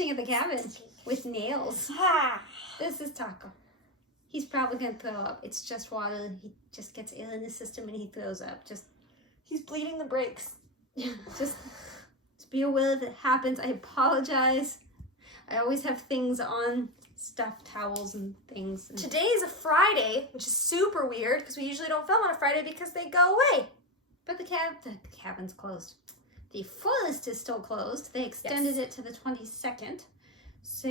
Stitching at the Cabin with nails. This is Taco. He's probably going to throw up. It's just water. He just gets air in his system and he throws up. He's bleeding the brakes. Just be aware if it happens. I apologize. I always have things on, stuffed towels and things. And today is a Friday, which is super weird because we usually don't film on a Friday because they go away. But the cabin's closed. The forest is still closed. They extended it to the 22nd. So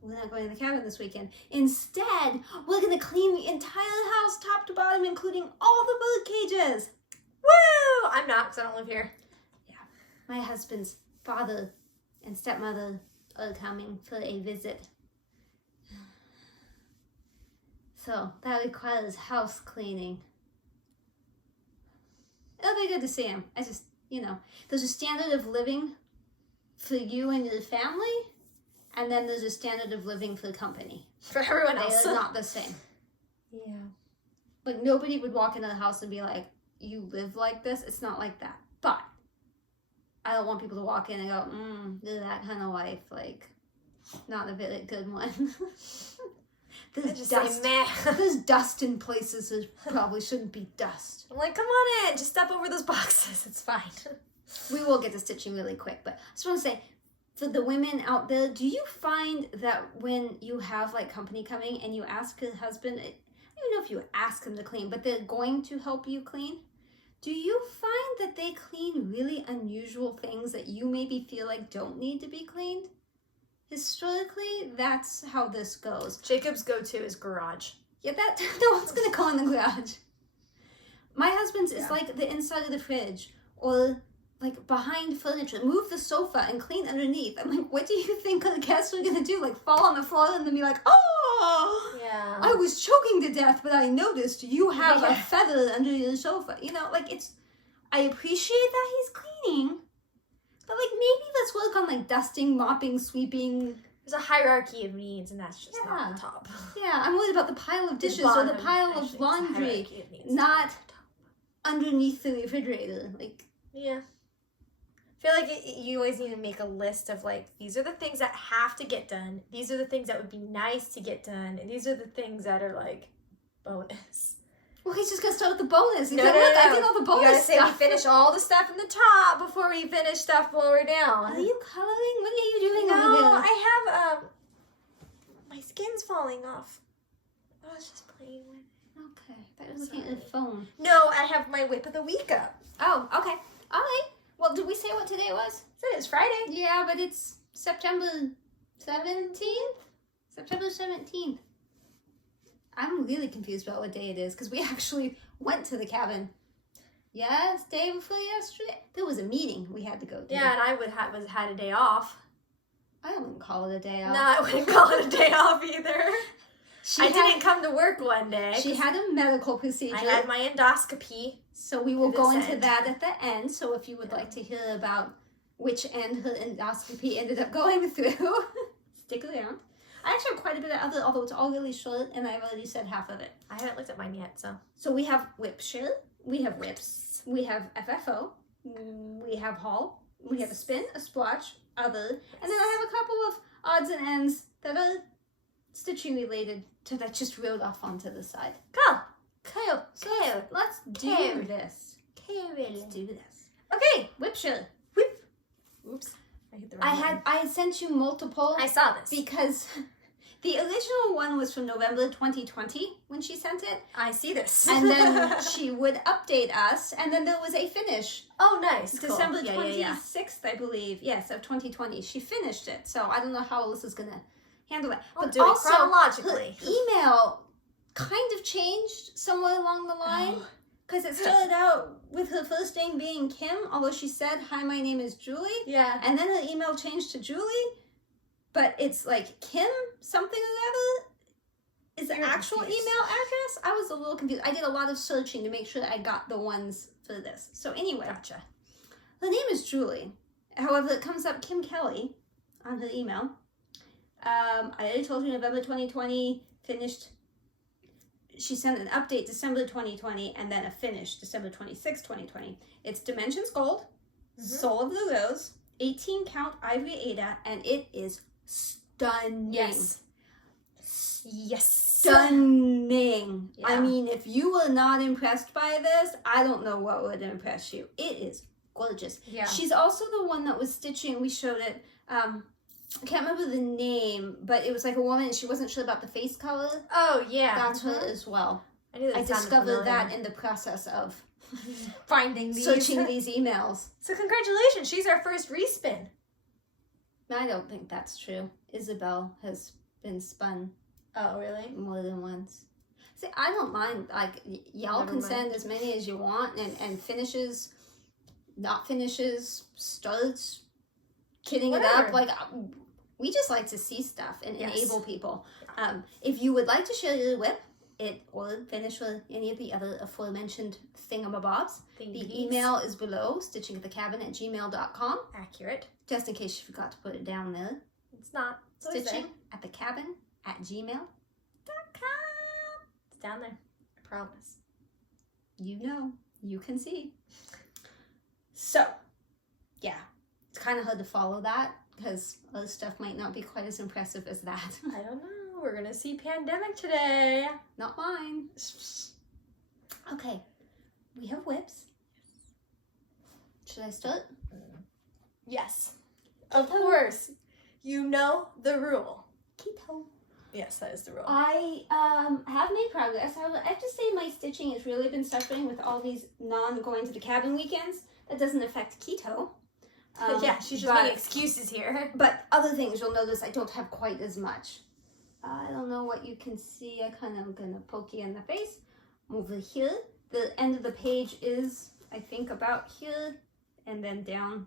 we're not going to the cabin this weekend. Instead, we're going to clean the entire house top to bottom, including all the bird cages. Woo! I'm not because I don't live here. Yeah. My husband's father and stepmother are coming for a visit. So that requires house cleaning. It'll be good to see him. I just, there's a standard of living for you and your family, and then there's a standard of living for the company. For everyone else. They are not the same. Yeah. Like, nobody would walk into the house and be like, you live like this? It's not like that. But I don't want people to walk in and go, you're that kind of wife. Like, not a very good one. There's dust. There's dust in places that probably shouldn't be dust. I'm like, come on in. Just step over those boxes. It's fine. We will get to stitching really quick, but I just want to say, for the women out there, do you find that when you have like company coming and you ask your husband, I don't know if you ask him to clean, but they're going to help you clean, do you find that they clean really unusual things that you maybe feel like don't need to be cleaned? Historically, that's how this goes. Jacob's go-to is garage. Yeah, no one's going to go in the garage. My husband's is like the inside of the fridge or like behind furniture. Move the sofa and clean underneath. I'm like, what do you think the guests are going to do? Like fall on the floor and then be like, oh, yeah, I was choking to death, but I noticed you have a feather under your sofa. I appreciate that he's cleaning. But, like, maybe let's work on, like, dusting, mopping, sweeping. There's a hierarchy of needs, and that's just not the top. Yeah, I'm worried about the pile of dishes or the pile of laundry, not underneath the refrigerator. Like, yeah. I feel like you always need to make a list of, like, these are the things that have to get done. These are the things that would be nice to get done. And these are the things that are, like, bonus. Well, he's just going to start with the bonus. No, I did all the bonus you gotta say stuff. we finish all the stuff in the top before we finish stuff lower down. Are you coloring? What are you doing no, over there? I have, my skin's falling off. I was just playing with it. Okay. I was looking at the phone. No, I have my WIP of the week up. Oh, okay. All right. Well, did we say what today was? Said it's Friday. Yeah, but it's September 17th? September 17th. I'm really confused about what day it is because we actually went to the cabin. Yes, day before yesterday. There was a meeting we had to go to. Yeah, and I had a day off. I wouldn't call it a day off. No, I wouldn't call it a day off either. I didn't come to work one day. She had a medical procedure. I had my endoscopy. So we will go into that at the end. So if you would like to hear about which end her endoscopy ended up going through, stick around. I actually have quite a bit of other, although it's all really short, and I've already said half of it. I haven't looked at mine yet, so. So we have WIP SHARE, we have WIPs, we have FFO, we have haul, we have a spin, a splotch, other, and then I have a couple of odds and ends that are stitching related to that just reeled off onto the side. Cool. So let's do this. Let's do this. Okay, WIP SHARE. WIP. Oops. I hit the wrong one. I had sent you multiple. I saw this. Because the original one was from November 2020 when she sent it. I see this. And then she would update us, and then there was a finish. Oh, nice. December cool. 26th, I believe. Yes, of 2020. She finished it, so I don't know how Alyssa's going to handle it. I'll but do also, it chronologically. her email kind of changed somewhere along the line. Because it started out with her first name being Kim, although she said, hi, my name is Julie. Yeah. And then her email changed to Julie, but it's like Kim something or other is the actual email address. I was a little confused. I did a lot of searching to make sure that I got the ones for this. So anyway, Gotcha. Her name is Julie. However, it comes up Kim Kelly on her email. I already told you November 2020, finished. She sent an update December 2020 and then a finish December 26, 2020. It's Dimensions Gold, Soul of the Rose, 18 count ivory aida, and it is stunning. Yes. Stunning. Yeah. I mean, if you were not impressed by this, I don't know what would impress you. It is gorgeous. Yeah. She's also the one that was stitching. We showed it. I can't remember the name, but it was like a woman and she wasn't sure about the face color. Oh, yeah. That's her as well. I knew that I sounded discovered familiar. that in the process of Finding these. searching these emails. So congratulations, she's our first respin. I don't think that's true. Isabel has been spun Oh, really? more than once. See, I don't mind. Like, y'all Never can mind. send as many as you want, and finishes, not finishes, studs, kitting it Whatever. up. Like, we just like to see stuff and Yes. enable people. If you would like to share your WIP, or finish or any of the other aforementioned thingamabobs, the email is below, StitchingAtTheCabin@gmail.com. Accurate. Just in case you forgot to put it down there. It's not. It's always there. StitchingAtTheCabin@gmail.com. It's down there. I promise. You know, you can see. So, yeah, it's kind of hard to follow that because other stuff might not be quite as impressive as that. I don't know. We're gonna see Pandemic today. Not mine. Okay, we have WIPs. Should I start? Yes. Of course. You know the rule. Keto. Yes, that is the rule. I have made progress. I have to say my stitching has really been suffering with all these non-going to the cabin weekends. That doesn't affect keto. Yeah, she's just making excuses here. But other things, you'll notice I don't have quite as much. I don't know what you can see. I kind of gonna poke you in the face. Over here, the end of the page is, I think, about here, and then down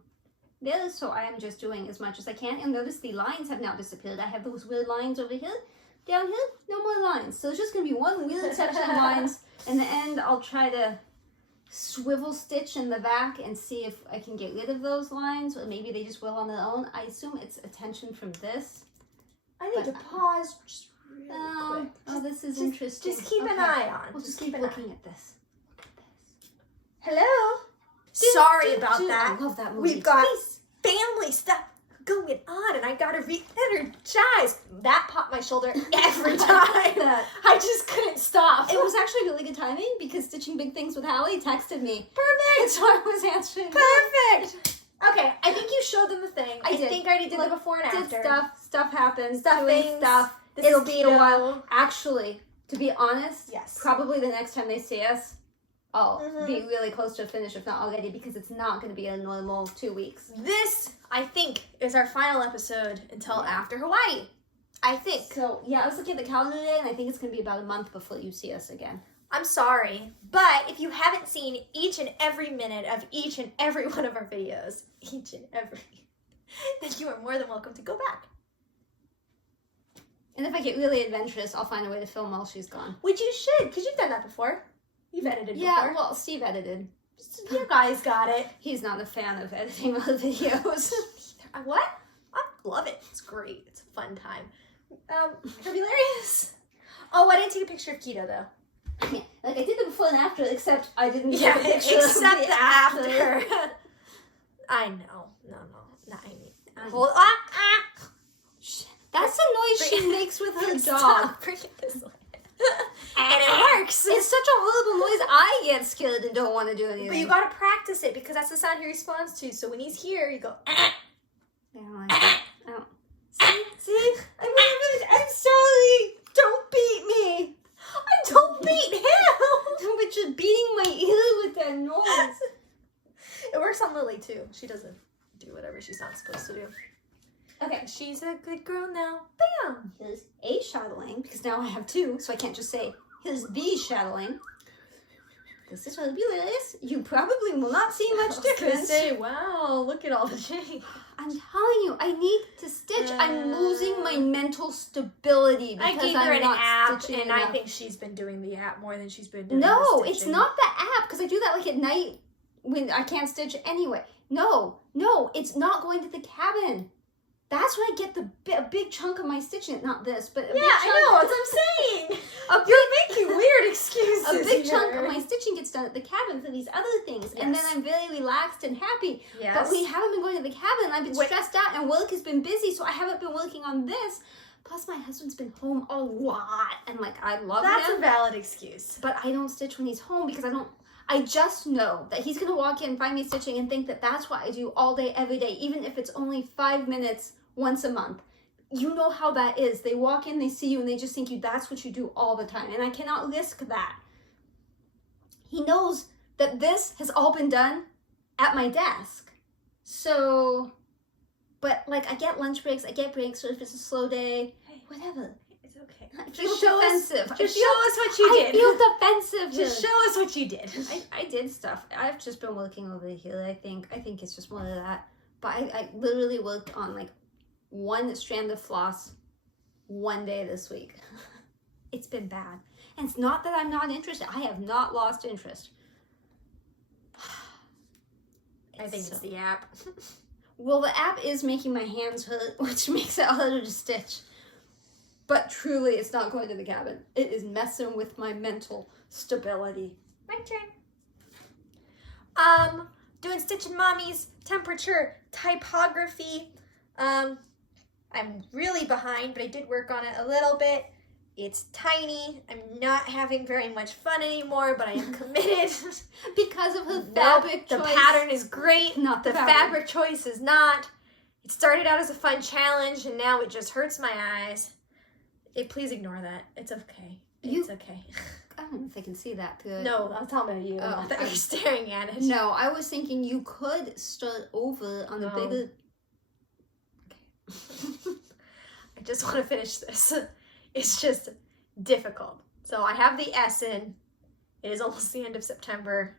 there. So I am just doing as much as I can. And notice the lines have now disappeared. I have those weird lines over here. Down here, no more lines. So it's just gonna be one weird section of lines. In the end, I'll try to swivel stitch in the back and see if I can get rid of those lines, or maybe they just will on their own. I assume it's attention from this. I need to pause just really quick. Oh, this is interesting. Just keep an eye on. We'll just keep looking at this. Hello? Sorry about that. I love that movie. We've got family stuff going on and I gotta re-energize. That popped my shoulder every time. I just couldn't stop. It was actually really good timing because Stitching Big Things with Hallie texted me. Perfect. So I was answering. Perfect. Okay, I think you showed them the thing. I did. think I already did the before and after. Stuff happens. Stuff doing things. stuff. This It'll is be a keto. while. Actually, to be honest, Yes. probably the next time they see us, I'll Mhm. be really close to a finish, if not already, because it's not going to be a normal 2 weeks. This, I think, is our final episode until after Hawaii. I think. So, yeah, I was looking at the calendar today, and I think it's going to be about a month before you see us again. I'm sorry, but if you haven't seen each and every minute of each and every one of our videos, then you are more than welcome to go back. And if I get really adventurous, I'll find a way to film while she's gone. Which you should, because you've done that before. You've edited Yeah, before. well, Steve edited. You guys got it. He's not a fan of editing my videos. What? I love it. It's great. It's a fun time. Hilarious. Oh, I didn't take a picture of keto though. Yeah, like I did the before and after, except I didn't take Yeah, a picture of except the after. I know. No. Hold That's the noise she makes with her dog. Stop. Bring it this way. And it works. It's such a horrible noise. I get scared and don't want to do anything. But you gotta practice it because that's the sound he responds to. So when he's here, you go. Yeah, I'm like, oh. See? I'm sorry. Don't beat me. I don't beat him. But you're beating my ear with that noise. It works on Lily too. She doesn't do whatever she's not supposed to do. Okay. She's a good girl now. Bam. Here's a Chatelaine, because now I have two, so I can't just say, here's the Chatelaine. This is fabulous. You probably will not see much difference. Say, wow, look at all the change. I'm telling you, I need to stitch. I'm losing my mental stability I because gave her I'm an not app, stitching and enough. I think she's been doing the app more than she's been doing No, the it's stitching. not the app, because I do that like at night when I can't stitch anyway. No, it's not going to the cabin. That's where I get a big chunk of my stitching. Not this, but a big chunk. I know, that's what I'm saying. You're making weird excuses. A big here. chunk of my stitching gets done at the cabin for these other things. And then I'm very relaxed and happy. Yes. But we haven't been going to the cabin. I've been stressed out and work has been busy, so I haven't been working on this. Plus, my husband's been home a lot. And, like, I love him. That's a valid excuse. But I don't stitch when he's home because I just know that he's going to walk in, find me stitching, and think that that's what I do all day, every day, even if it's only 5 minutes once a month. You know how that is. They walk in, they see you, and they just think that's what you do all the time. And I cannot risk that. He knows that this has all been done at my desk. So, but like I get lunch breaks, I get breaks, so if it's a slow day, whatever. It's okay. I feel defensive. Just show us what you did. I feel defensive. Just show us what you did. I did stuff. I've just been working over here, I think it's just more of that. But I literally worked on like one strand of floss one day this week. It's been bad. And it's not that I'm not interested. I have not lost interest. I think it's the app. Well, the app is making my hands hurt, which makes it harder to stitch. But truly, it's not going to the cabin. It is messing with my mental stability. My turn. Doing Stitching Mommy's temperature typography. I'm really behind, but I did work on it a little bit. It's tiny. I'm not having very much fun anymore, but I am committed. Because of her fabric choice. The pattern is great. Not the fabric choice is not. It started out as a fun challenge, and now it just hurts my eyes. Please ignore that. It's okay. It's okay. I don't know if they can see that good. No, I'm talking about you. Oh, You're staring at it. No, I was thinking you could start over on the bigger... I just want to finish this. It's just difficult. So I have the S in. It is almost the end of September.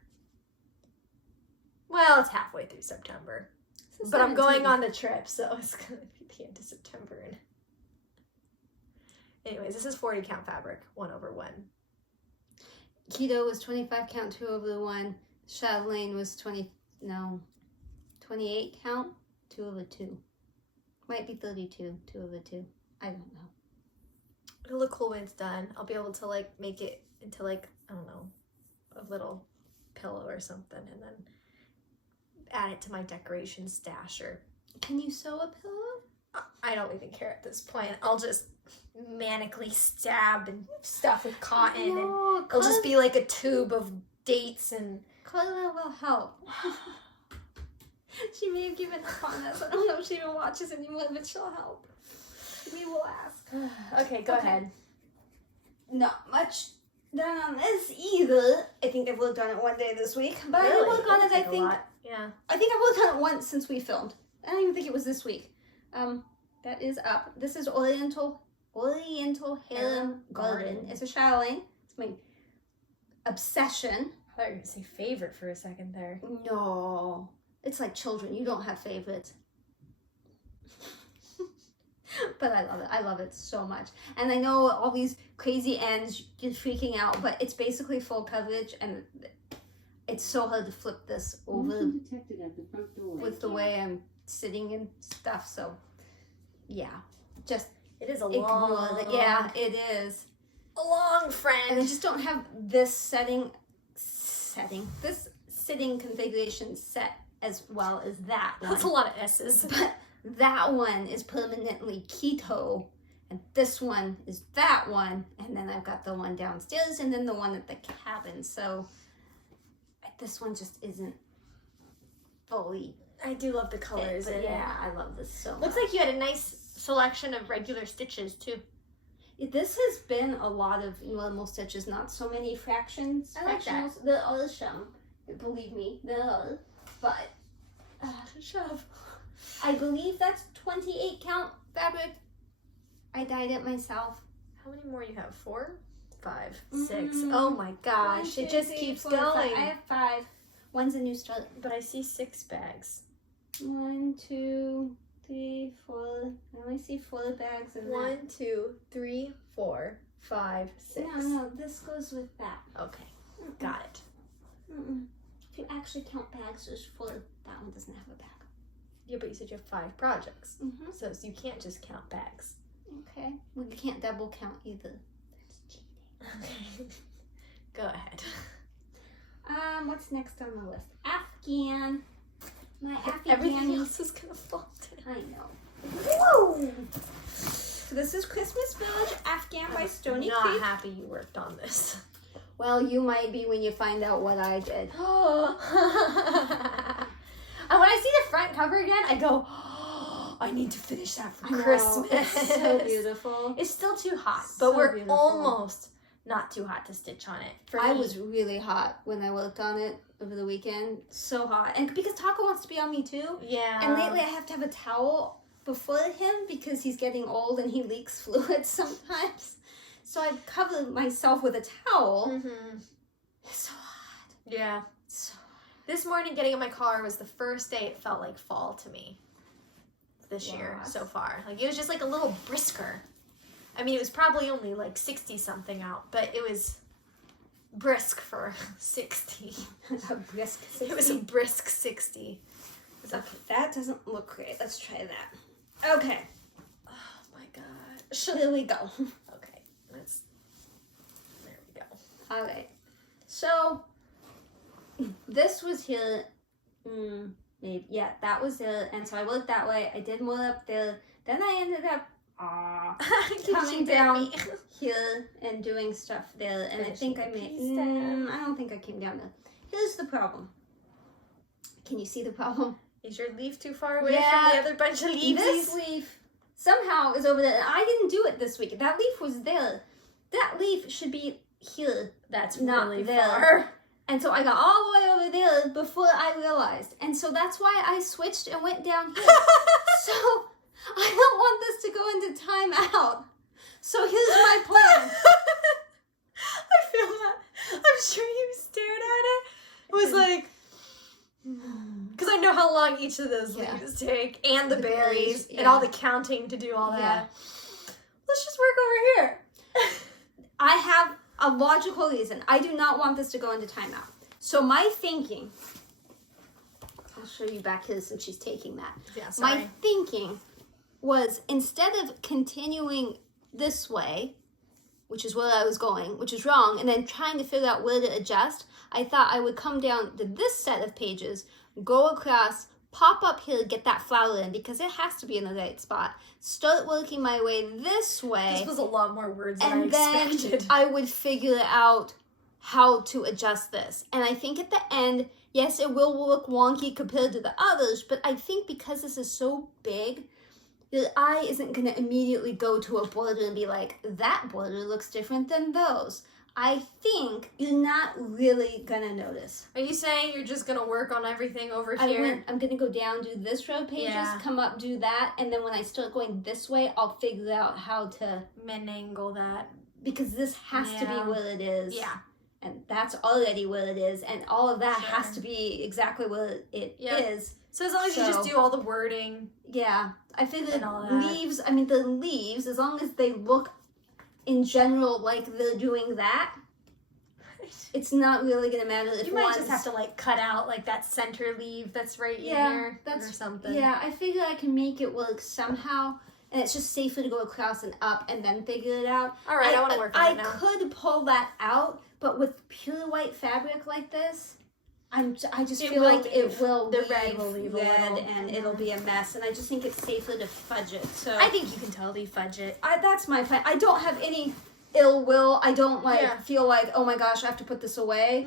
Well, it's halfway through September. But I'm going on the trip, so it's going to be the end of September. Anyways, this is 40 count fabric, 1/1. Keto was 25 count, 2/1. Chatelaine was 28 count, 2/2. Might be 32, 2/2. I don't know. It'll look cool when it's done. I'll be able to like make it into like, I don't know, a little pillow or something, and then add it to my decoration stasher. Can you sew a pillow? I don't even care at this point. I'll just manically stab and stuff with cotton, and it'll just be like a tube of dates and... Carla will help. She may have given up on us. I don't know if she even watches anymore, but she'll help. We will ask. Okay, go ahead. Not much done on this either. I think I've worked on it one day this week. But Really? I did work on it, I think. Yeah. I think I've worked on it once since we filmed. I don't even think it was this week. That is up. This is Oriental Harem Garden. It's a Chatelaine. It's my obsession. I thought you were going to say favorite for a second there. No. It's like children. You don't have favorites. But I love it. I love it so much. And I know all these crazy ends, you're freaking out, but it's basically full coverage, and it's so hard to flip this over detected at the front door. with the way I'm sitting and stuff. So, yeah. Just It is a ignore long... that. Yeah, it is. A long friend. And I just don't have this this sitting configuration set as well as that one. That's a lot of S's. But that one is permanently keto, and this one is that one, and then I've got the one downstairs, and then the one at the cabin. So this one just isn't fully. I do love the colors. But yeah, I love this so much. Looks like you had a nice selection of regular stitches too. This has been a lot of normal stitches, not so many fractions. I like that. Fractionals. There are some, believe me, there are, but Shove. I believe that's 28 count fabric. I dyed it myself. How many more you have? 4? 5? 6? Oh my gosh, 1, it 2, just 3, keeps 4, going. 5. I have 5. One's a new start. But I see 6 bags. 1, 2, 3, 4. I only see 4 bags in 1, 2, 3, 4, 5, 6. No, this goes with that. Okay, got it. If you actually count bags, there's 4. That one doesn't have a bag. Yeah, but you said you have 5 projects. Mm-hmm. So you can't just count bags. Okay. Well, you can't double count either. Okay. Go ahead. What's next on the list? Afghan. My Everything Afghani. else is gonna fall down. I know. Whoa! So this is Christmas Village Afghan by Stony Not Creek. happy you worked on this. Well, you might be when you find out what I did. And when I see the front cover again, I go, oh, I need to finish that for Christmas. It's so beautiful. It's still too hot, So but we're beautiful. almost not too hot to stitch on it. For I me. was really hot when I worked on it over the weekend. So hot. And because Taco wants to be on me too. Yeah. And lately I have to have a towel before him because he's getting old and he leaks fluid sometimes. So I cover myself with a towel. Mm-hmm. It's so hot. Yeah. So This morning getting in my car was the first day it felt like fall to me this year so far. Like it was just like a little brisker. I mean, it was probably only like 60 something out, but it was brisk for 60. a brisk 60. It was a brisk 60. Okay, that doesn't look great. Let's try that. Okay. Oh my gosh. Here we go. Okay, there we go. All right. So this was here. Maybe, yeah, that was it. And so I worked that way. I did more up there. Then I ended up coming down here and doing stuff there. And I think I made. I don't think I came down there. Here's the problem. Can you see the problem? Is your leaf too far away from the other bunch of leaves? This leaf somehow is over there. And I didn't do it this week. That leaf was there. That leaf should be here. That's not really there. far. And so I got all the way over there before I realized. And so that's why I switched and went down here. So I don't want this to go into timeout. So here's my plan. I feel that. I'm sure you stared at it. It was like, because I know how long each of those leaves take, and the berries, and all the counting to do all that. Yeah. Let's just work over here. I have a logical reason. I do not want this to go into timeout. So my thinking, I'll show you back here since she's taking that. Yeah, sorry. My thinking was instead of continuing this way, which is where I was going, which is wrong, and then trying to figure out where to adjust, I thought I would come down to this set of pages, go across, pop up here, get that flower in, because it has to be in the right spot. Start working my way this way. This was a lot more words than and I expected. then I would figure out how to adjust this. And I think at the end, yes, it will look wonky compared to the others, but I think because this is so big, your eye isn't going to immediately go to a border and be like, that border looks different than those. I think you're not really going to notice. Are you saying you're just going to work on everything over here? I'm going to go down, do this row of pages, come up, do that, and then when I start going this way, I'll figure out how to menangle that. Because this has to be where it is. Yeah. And that's already where it is, and all of that has to be exactly where it is. So as long as you just do all the wording. Yeah. I figured the leaves, as long as they look in general like they're doing that, it's not really going to matter if you might just have to like cut out like that center leaf that's right in here or something. Yeah, I figure I can make it work somehow, and it's just safer to go across and up and then figure it out. All right, I want to work on it now. I could pull that out, but with pure white fabric like this, I just feel like the red will leave red, and it'll be a mess, and I just think it's safer to fudge it. So I think you can totally fudge it. That's my plan. I don't have any ill will. I don't feel like, oh my gosh, I have to put this away.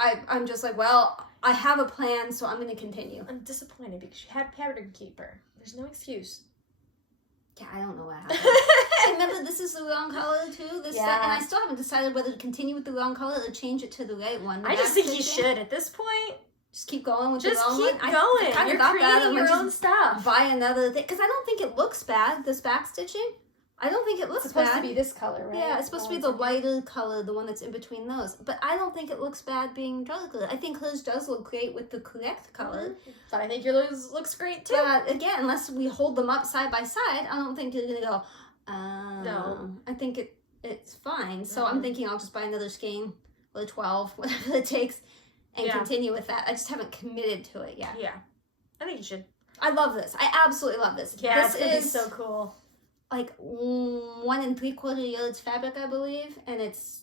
I'm just like, well, I have a plan, so I'm going to continue. I'm disappointed because you had pattern keeper. There's no excuse. Yeah, I don't know what happened. Remember, this is the wrong color too. And I still haven't decided whether to continue with the wrong color or change it to the right one. I just think you should at this point. Just keep going with the wrong one. Just keep going. You're creating your own stuff. Buy another thing because I don't think it looks bad. This back stitching, I don't think it looks bad. It's supposed to be this color, right? Yeah, it's supposed to be the lighter color, the one that's in between those. But I don't think it looks bad being darker. I think hers does look great with the correct color. But I think yours looks great too. But again, unless we hold them up side by side, I don't think you're gonna go. No, I think it's fine. So I'm thinking I'll just buy another skein or 12, whatever it takes, and continue with that. I just haven't committed to it yet. Yeah, I think you should. I love this. I absolutely love this. Yeah, this it's gonna is be so cool. like 1 3/4 yards fabric, I believe, and it's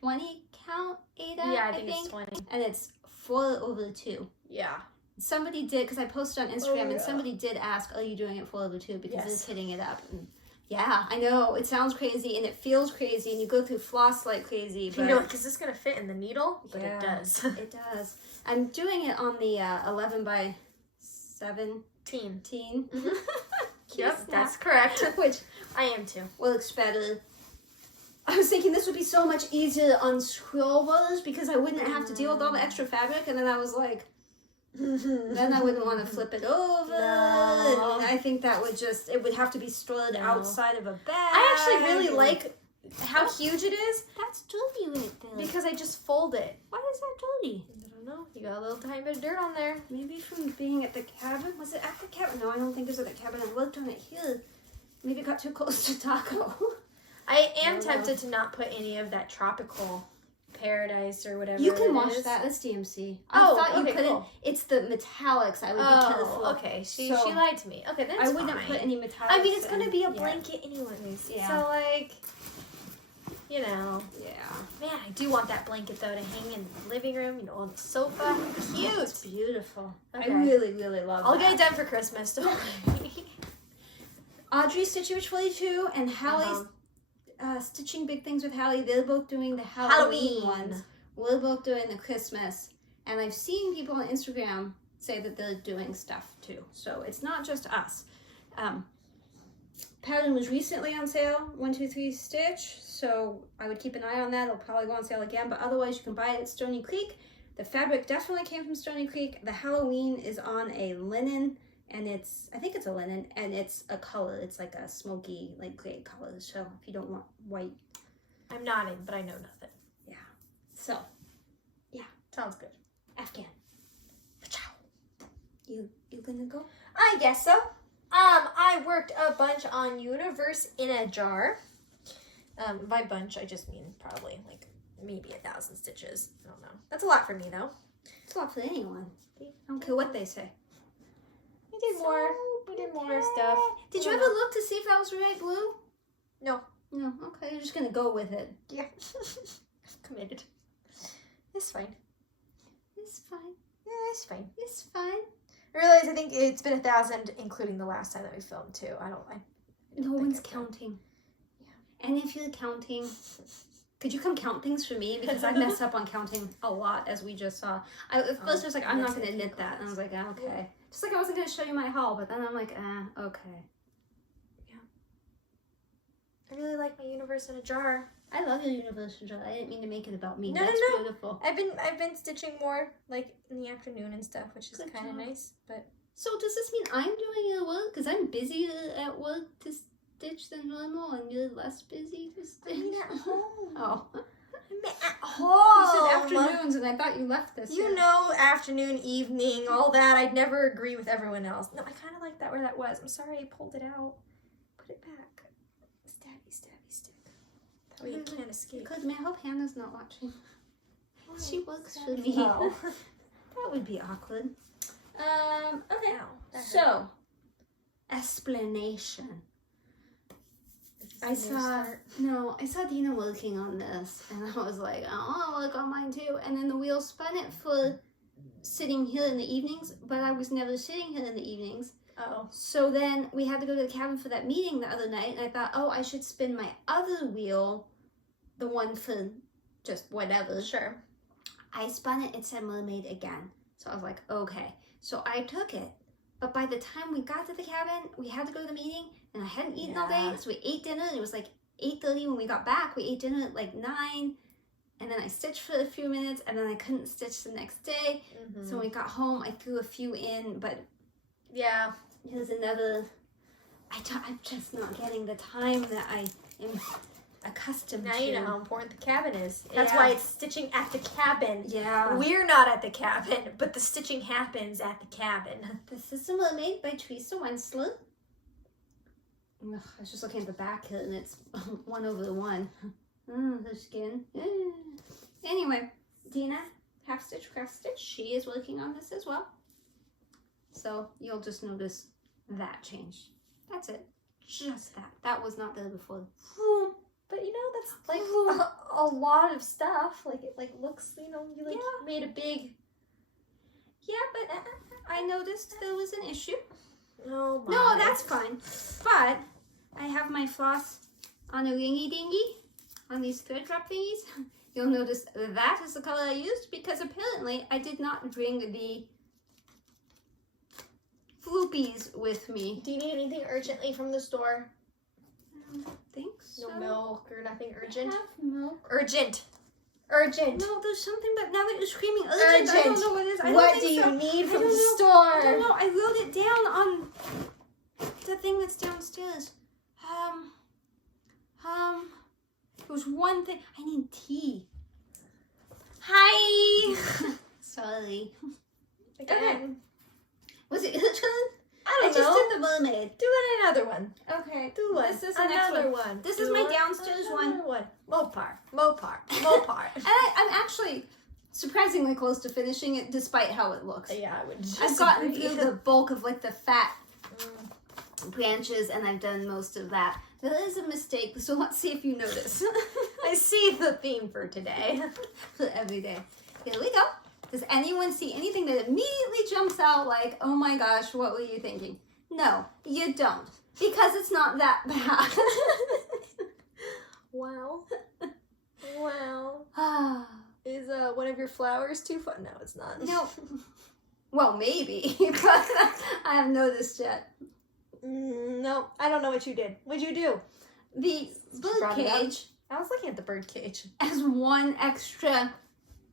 20 count aida. Yeah, I think it's 20. And it's 4/2. Yeah. Somebody did, because I posted on Instagram, yeah. and somebody did ask, "Are you doing it 4/2?" Because Yes. it's hitting it up. And yeah, I know it sounds crazy and it feels crazy, and you go through floss like crazy. But You know, is this gonna fit in the needle? But yeah, it does. It does. I'm doing it on the 11 by 17. Mm-hmm. Yep, that's correct. Which I am too. looks better. I was thinking this would be so much easier on scroll rollers because I wouldn't have to deal with all the extra fabric, and then I was like, then I wouldn't want to flip it over. No. And I think that would just, it would have to be stored outside of a bag. I actually really like how huge it is That's dirty right there. because I just fold it. Why is that dirty? I don't know. You got a little tiny bit of dirt on there. Maybe from being at the cabin. Was it at the cabin? No, I don't think it was at the cabin. I worked on it here. Maybe it got too close to Taco. I am tempted to not put any of that tropical paradise or whatever. You can it wash is. that. That's DMC. Oh, I thought you okay, couldn't. cool. It's the metallics. I would be careful. Oh, okay. She So, lied to me. Okay, then I it's wouldn't fine. put any metallics. I mean, it's gonna be a in. blanket anyways. Yeah. So like, you know. Yeah. Man, I do want that blanket though to hang in the living room. You know, on the sofa. Cute. It's beautiful. Okay. I really, really love I'll that. get it done for Christmas. Don't worry. Audrey's stitching with 22 and Hallie's stitching big things with Hallie. They're both doing the Halloween ones. We're both doing the Christmas. And I've seen people on Instagram say that they're doing stuff too. So it's not just us. Pattern was recently on sale, 123 Stitch. So I would keep an eye on that. It'll probably go on sale again. But otherwise, you can buy it at Stony Creek. The fabric definitely came from Stony Creek. The Halloween is on a linen. And it's, I think it's a linen, and it's a color. It's like a smoky, like gray color. So if you don't want white. I'm nodding, but I know nothing. Yeah. So, yeah. Sounds good. Afghan. You gonna go? I guess so. I worked a bunch on Universe in a Jar. By bunch, I just mean probably like maybe 1,000 stitches. I don't know. That's a lot for me though. It's a lot for anyone. I don't care what they say. We did more. We did more stuff. Did you ever look to see if that was the right blue? No. No. Okay, you're just gonna go with it. Yeah. Committed. It's fine. It's fine. Yeah, it's fine. It's fine. I realize I think it's been 1,000, including the last time that we filmed too. I don't No think one's I've done- counting. Yeah. And if you're counting, could you come count things for me? Because I mess up on counting a lot, as we just saw. At first I was like, I'm not gonna admit that. And I was like, okay. Yeah. Just like I wasn't gonna show you my haul, but then I'm like, okay. I really like my Universe in a Jar. I love your universal jar. I didn't mean to make it about me. No, That's no. beautiful. I've been stitching more like in the afternoon and stuff, which is Good kind of job. nice. But So does this mean I'm doing your work? Because I'm busier at work to stitch than normal, and you're less busy to stitch? I mean at home. Oh. I'm at You home. said afternoons, and I thought you left this. You know, afternoon, evening, all that. I'd never agree with everyone else. No, I kind of like that where that was. I'm sorry I pulled it out. Put it back. Stabby, stabby, stick. That way you can't escape. Because, man, I hope Hannah's not watching. Oh, She works for me. Oh. That would be awkward. Okay. Ow, that hurt. So, explanation. I saw Dina working on this, and I was like, I want to work on mine too. And then the wheel spun it for sitting here in the evenings, but I was never sitting here in the evenings. Oh. So then we had to go to the cabin for that meeting the other night, and I thought, oh, I should spin my other wheel, the one for just whatever. Sure. I spun it, it said mermaid again. So I was like, okay. So I took it. But by the time we got to the cabin, we had to go to the meeting, and I hadn't eaten all day, so we ate dinner, and it was like 8:30 when we got back. We ate dinner at like 9, and then I stitched for a few minutes, and then I couldn't stitch the next day. So when we got home, I threw a few in, but yeah, here's another. I'm just not getting the time that I am accustomed now to. you know how important the cabin is. That's Yeah. why it's stitching at the cabin. Yeah. We're not at the cabin, but the stitching happens at the cabin. This is a mermaid by Teresa Wensler. Ugh, I was just looking at the back here, and it's 1/1. The skin. Anyway, Dina, half stitch, craft stitch. She is working on this as well. So you'll just notice that change. That's it. Just that. That was not there before. But you know, that's like a lot of stuff. Like it like looks, you know, you like made a big. Yeah, but I noticed there was an issue. Oh my. No, that's fine. But I have my floss on a ringy dingy on these thread drop thingies. You'll notice that is the color I used because apparently I did not bring the floopies with me. Do you need anything urgently from the store? I don't think so. No milk or nothing urgent? I have milk. Urgent. No, there's something, but now that you're screaming urgent, I don't know what it is. What do you need from the store? I don't know. I wrote it down on the thing that's downstairs. There was one thing. I need tea. Hi. Sorry. Again. Was it your turn? I don't just know. did the mermaid. Do it another one. Okay. Do one. This is the next another one. This is my downstairs one. Mopar. And I'm actually surprisingly close to finishing it, despite how it looks. Yeah, I would just I've gotten through the bulk of like the fat branches, and I've done most of that. There is a mistake, so let's see if you notice. I see the theme for today. For every day. Here we go. Does anyone see anything that immediately jumps out like, oh my gosh, what were you thinking? No, you don't. Because it's not that bad. Wow. Is one of your flowers too fun? No, it's not. No. Well, maybe, but I haven't noticed yet. No, I don't know what you did. What'd you do? The bird cage. I was looking at the bird cage. Has one extra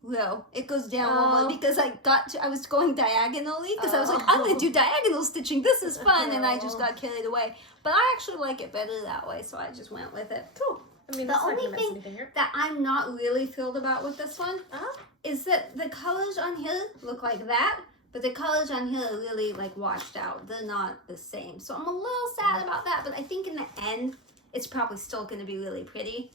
row. It goes down one more because I was going diagonally because I was like, I'm going to do diagonal stitching. This is fun. And I just got carried away. But I actually like it better that way, so I just went with it. Cool. I mean, the only thing that I'm not really thrilled about with this one is that the colors on here look like that, but the colors on here are really like washed out. They're not the same. So I'm a little sad about that, but I think in the end, it's probably still going to be really pretty.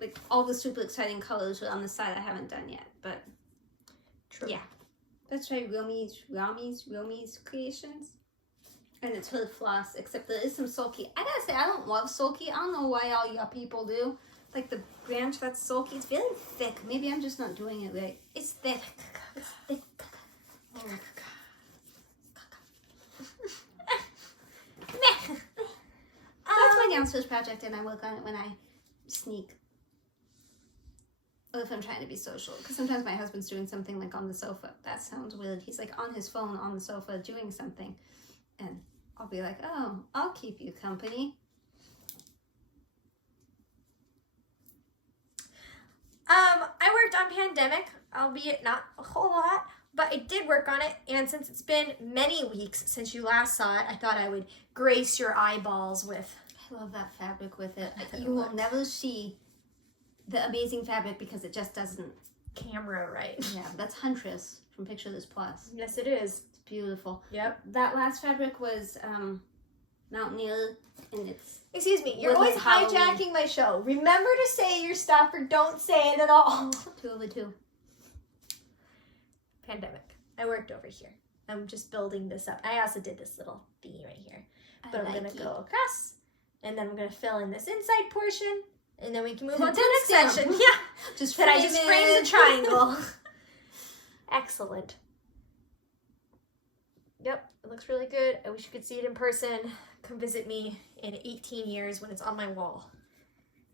Like all the super exciting colors are on the side I haven't done yet, but true. Yeah. Let's try Romi's Creations. And it's her floss, except there is some sulky. I gotta say, I don't love sulky. I don't know why all y'all people do. Like the branch that's sulky, it's very thick. Maybe I'm just not doing it right. It's thick. It's thick. Oh. That's my downstairs project, and I work on it when I sneak. Or if I'm trying to be social. Because sometimes my husband's doing something like on the sofa. That sounds weird. He's like on his phone on the sofa doing something. And I'll be like, oh, I'll keep you company. I worked on Pandemic, albeit not a whole lot, but I did work on it. And since it's been many weeks since you last saw it, I thought I would grace your eyeballs with. I love that fabric with it. You will never see the amazing fabric because it just doesn't. Camera right. Yeah, that's Huntress from Picture This Plus. Yes, it is. It's beautiful. Yep. That last fabric was Mountaineer, and it's... Excuse me, you're always hijacking my show. Remember to say your stuff or don't say it at all. 2/2. Pandemic. I worked over here. I'm just building this up. I also did this little thingy right here. But I'm going to go across, and then I'm going to fill in this inside portion, and then we can move on to the next section. Yeah. Just I just framed the triangle. Excellent. Yep, it looks really good. I wish you could see it in person. Come visit me in 18 years when it's on my wall.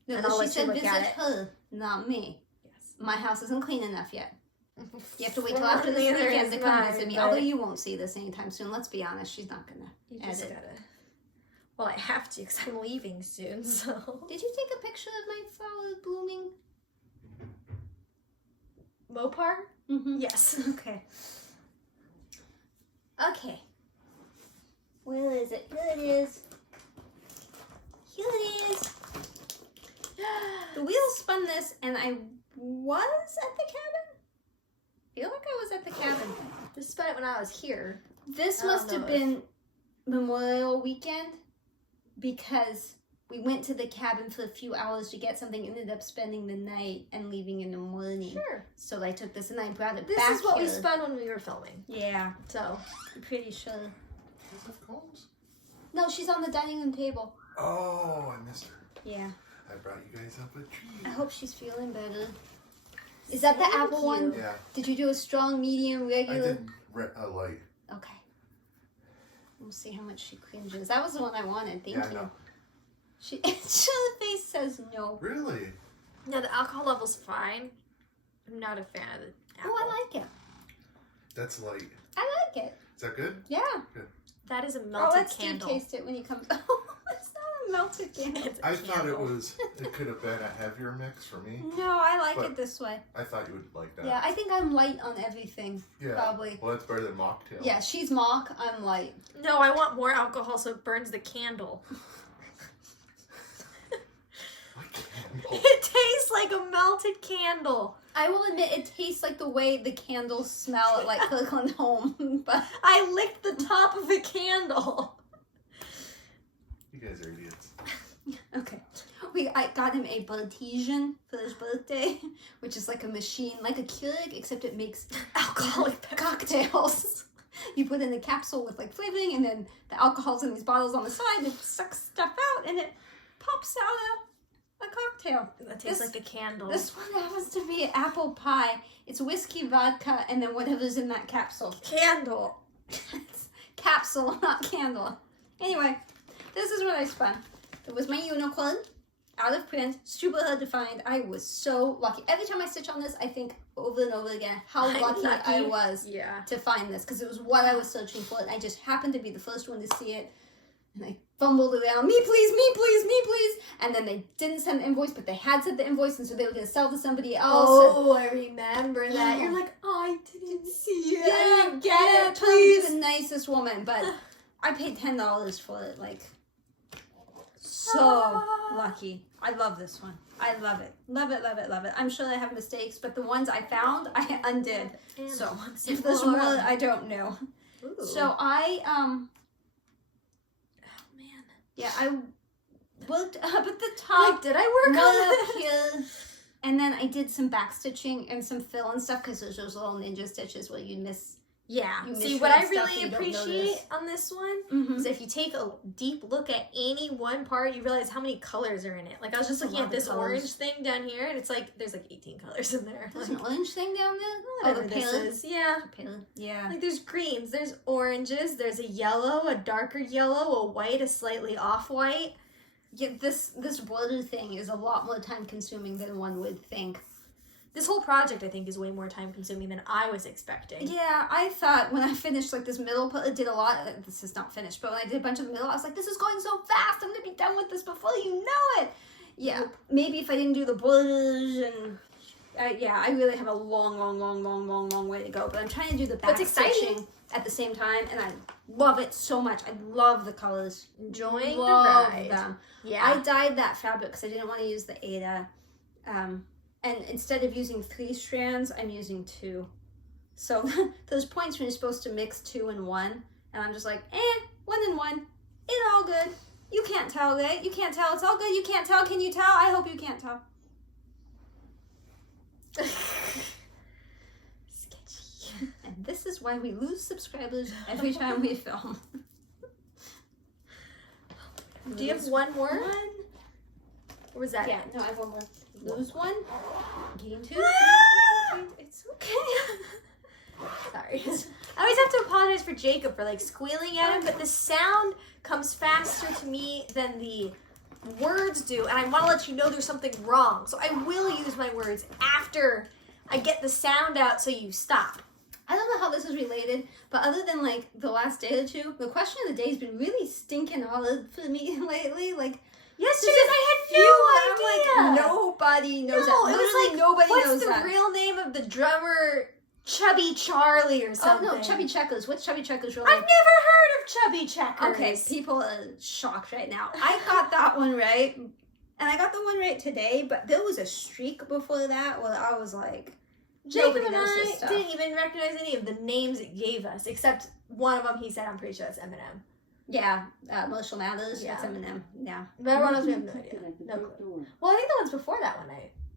No, and I'll she let said you look visit at it. her, not me. Yes. My house isn't clean enough yet. You have to wait till after this Neither weekend is to come mine, visit me. but- Although you won't see this anytime soon. Let's be honest, she's not gonna You edit. just gotta. Well, I have to because I'm leaving soon, so. Did you take a picture of my flower blooming? Mopar? Mm-hmm. Yes. Okay. Okay. Where is it? Here it is. Here it is. The wheel spun this, and I was at the cabin? I feel like I was at the cabin. This spun it when I was here. This I don't must have know been Memorial Weekend because we went to the cabin for a few hours to get something, ended up spending the night and leaving in the morning. Sure. So I took this and I brought it This back is what we here. spun when we were filming. Yeah. So. I'm pretty sure. Does have combs? No, she's on the dining room table. Oh, I missed her. Yeah. I brought you guys up a treat. I hope she's feeling better. Is that the apple one? Yeah. Did you do a strong, medium, I regular? did light. Okay. We'll see how much she cringes. That was the one I wanted. Thank Yeah, you. I know. She face says no. Really? No, the alcohol level's fine. I'm not a fan of the apple. Oh, I like it. That's light. I like it. Is that good? Yeah. That is a I'll melted let Steve candle. taste it when he comes. Oh, it's not a melted candle. It's a I thought it candle. was. It could have been a heavier mix for me. No, I like But- it this way. I thought you would like that. Yeah, I think I'm light on everything. Yeah. Probably. Well, that's better than mocktail. Yeah, she's mock. I'm light. No, I want more alcohol so it burns the candle. Like candle. It tastes like a melted candle. I will admit it tastes like the way the candles smell at like Kirkland Home, but I licked the top of a candle. You guys are idiots. okay. I got him a Bartesian for his birthday, which is like a machine, like a Keurig, except it makes Alcoholic cocktails. You put in the capsule with like flavoring, and then the alcohol's in these bottles on the side, and it sucks stuff out, and it pops out a cocktail. That tastes This- like a candle. This one happens to be apple pie. It's whiskey, vodka, and then whatever's in that capsule. Candle. It's capsule, not candle. Anyway, this is what I spun. It was my unicorn, out of print, super hard to find. I was so lucky. Every time I stitch on this, I think over and over again how I'm lucky I lucky. was Yeah. to find this, because it was what I was searching for, and I just happened to be the first one to see it. And I fumbled around, me please, me please, me please. And then they didn't send the invoice, but they had sent the invoice, and so they were going to sell to somebody else. Oh, I remember that. Oh. You're like, I didn't see it. Yeah, I didn't get I it. tried to be Please. the nicest woman, but I paid $10 for it. Like, so lucky. I love this one. I love it. Love it, love it, love it. I'm sure I have mistakes, but the ones I found, I undid. And So once if there's more. more, I don't know. Ooh. So I, oh man. yeah, I worked up at the top. Like, did I work on one this? up here, and then I did some back stitching and some fill and stuff, because there's those little ninja stitches where you miss. Yeah. You See, misread what I stuff really you don't appreciate notice. on this one Mm-hmm. is if you take a deep look at any one part, you realize how many colors are in it. Like, I was just That's a looking lot at of this colors. orange thing down here, and it's like, there's like 18 colors in there. There's Like, an orange thing down there. whatever the this palette. is. Yeah. Palette. Yeah. Like, there's greens, there's oranges, there's a yellow, a darker yellow, a white, a slightly off-white. Yeah, this border thing is a lot more time consuming than one would think. This whole project, I think, is way more time consuming than I was expecting. Yeah, I thought when I finished like this middle part, it did a lot. This is not finished, but when I did a bunch of the middle, I was like, this is going so fast. I'm gonna be done with this before you know it. Yeah, maybe if I didn't do the borders and I really have a long way to go. But I'm trying to do the back But it's exciting. stitching at the same time, and I love it so much. I love the colors. Enjoying Love the ride. them. Yeah. I dyed that fabric because I didn't want to use the Aida. And instead of using 3 strands, I'm using 2. So there's points when you're supposed to mix 2 and 1. And I'm just like, 1 and 1. It's all good. You can't tell, right? You can't tell. It's all good. You can't tell. Can you tell? I hope you can't tell. Sketchy. And this is why we lose subscribers every time we film. Do you have one more? One. Or was that Yeah, it? no, I have one more. Lose 1. Gain 2. Ah! It's okay. Sorry. I always have to apologize for Jacob for like squealing at him, but the sound comes faster to me than the words do, and I want to let you know there's something wrong. So I will use my words after I get the sound out so you stop. I don't know how this is related, but other than like the last day or two, the question of the day has been really stinking hard for me lately. Like Yesterday I had I'm no idea. like, nobody knows No, that. it was Literally like, nobody what's knows the that. real name of the drummer? Chubby Charlie or Oh something. no, Chubby Checkers. What's Chubby Checkers real I've name? never heard of Chubby Checkers. Okay, people are shocked right now. I got that one right, and I got the one right today, but there was a streak before that where I was like, Jacob nobody and knows this I stuff. didn't even recognize any of the names it gave us, except one of them he said, I'm pretty sure that's Eminem. Yeah, Emotional Matters. Yeah. That's Eminem. Yeah. But everyone else, we have no idea. No clue. Well, I think the ones before that one,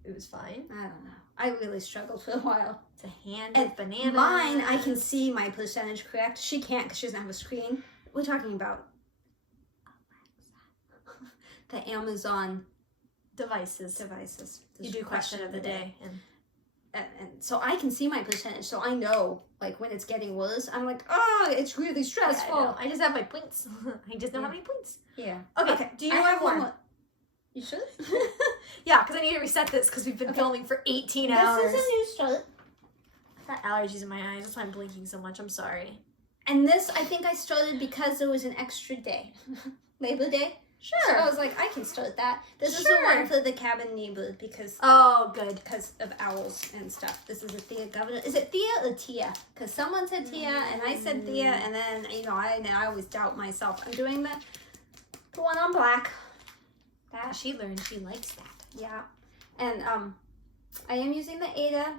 it was fine. I don't know. I really struggled for a while. It's a hand And with bananas. Mine, I can see my percentage correct. She can't because she doesn't have a screen. We're talking about the Amazon devices. You do question of the day. And so I can see my percentage, so I know, like, when it's getting worse, I'm like, oh, it's really stressful. Yeah, I just have my points. I just know how many points. Yeah. Okay, do you I have one? more. You should? Yeah, because I need to reset this because we've been filming for 18 hours. This is a new start. I've got allergies in my eyes. That's why I'm blinking so much. I'm sorry. And this, I think I started because there was an extra day. Labor Day. Sure. So I was like, I can start that. This is the one for the cabin neighbor because of owls and stuff. This is a Thea governor. Is it Thea or Tia? Because someone said Tia and I said Thea, and then I always doubt myself. I'm doing the one on black. That She learned she likes that. yeah, and I am using the Aida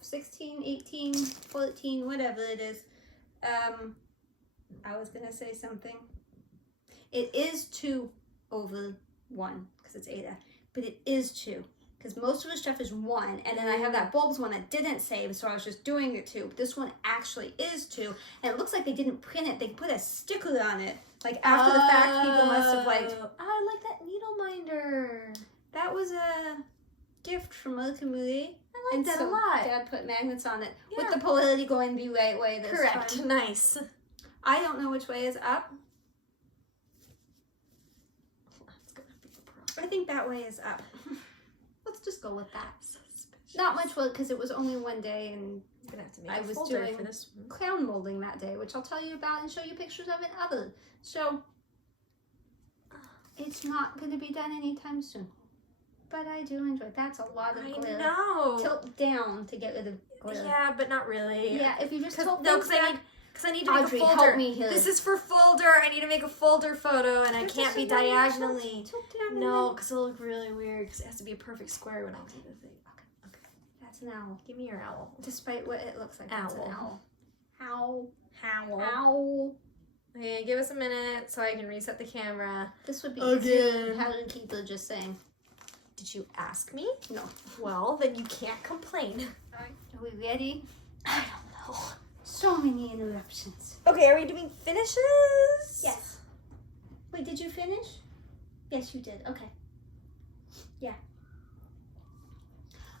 16, 18, 14, whatever it is. I was gonna say something. It is 2/1 because it's Aida, but it is 2 because most of the stuff is 1, and then I have that bulbs one that didn't save, so I was just doing it 2. But this one actually is 2, and it looks like they didn't print it. They put a sticker on it, like after the fact. People must have like, I like that needle minder. that was a gift from Milky Movie. I like that a lot. Dad put magnets on it with Yeah. the polarity going the right way this Correct. time. Nice. I don't know which way is up. That's gonna be a problem. I think that way is up. Let's just go with that. Suspicious. Not much work because it was only one day, and I'm gonna have to make I a was folder doing for this one. crown molding that day, which I'll tell you about and show you pictures of it other. So it's not going to be done anytime soon. But I do enjoy it. That's a lot of I glitter. know. Tilt down to get rid of glitter. Yeah, but not really. Yeah, if you just tilt No, things back. because I need to make Audrey, a folder. help me here. This is for folder. I need to make a folder photo, and I can't be diagonally. Tilt down No, because it'll look really weird. Because it has to be a perfect square when I do the thing. Okay. That's an owl. Give me your owl. Despite what it looks like, that's an Owl. owl. Howl. Owl. Okay, give us a minute so I can reset the camera. This would be Again. easier than Pattern Keeper just saying. Did you ask me? No. Well, then you can't complain. Are we ready? I don't know. So many interruptions. Okay, are we doing finishes? Yes. Wait, did you finish? Yes, you did. Okay. Yeah.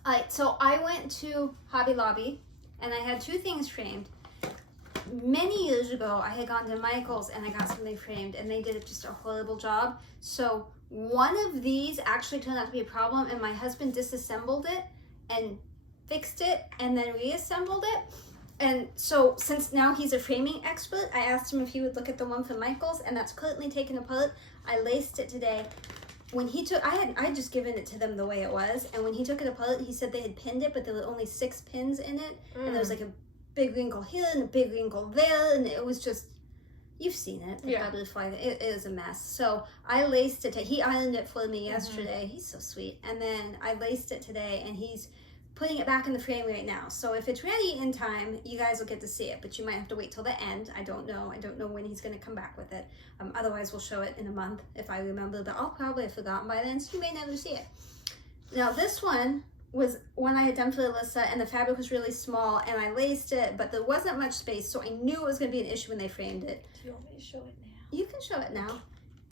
Alright, so I went to Hobby Lobby and I had 2 things framed. Many years ago, I had gone to Michael's and I got something framed and they did just a horrible job. So one of these actually turned out to be a problem and my husband disassembled it and fixed it and then reassembled it. And so since now he's a framing expert, I asked him if he would look at the one from Michael's, and that's currently taken apart. I laced it today. When he took, I had just given it to them the way it was, and when he took it apart, he said they had pinned it, but there were only 6 pins in it, and there was like a big wrinkle here and a big wrinkle there, and it was just, you've seen it, the butterfly, it is a mess. So I laced it, he ironed it for me yesterday, he's so sweet, and then I laced it today, and he's putting it back in the frame right now. So if it's ready in time, you guys will get to see it, but you might have to wait till the end. I don't know when he's going to come back with it. Otherwise we'll show it in a month if I remember, but I'll probably have forgotten by then, so you may never see it. Now this one was one I had done for Alyssa, and the fabric was really small, and I laced it, but there wasn't much space, so I knew it was going to be an issue when they framed it. Do you want me to show it now? You can show it now.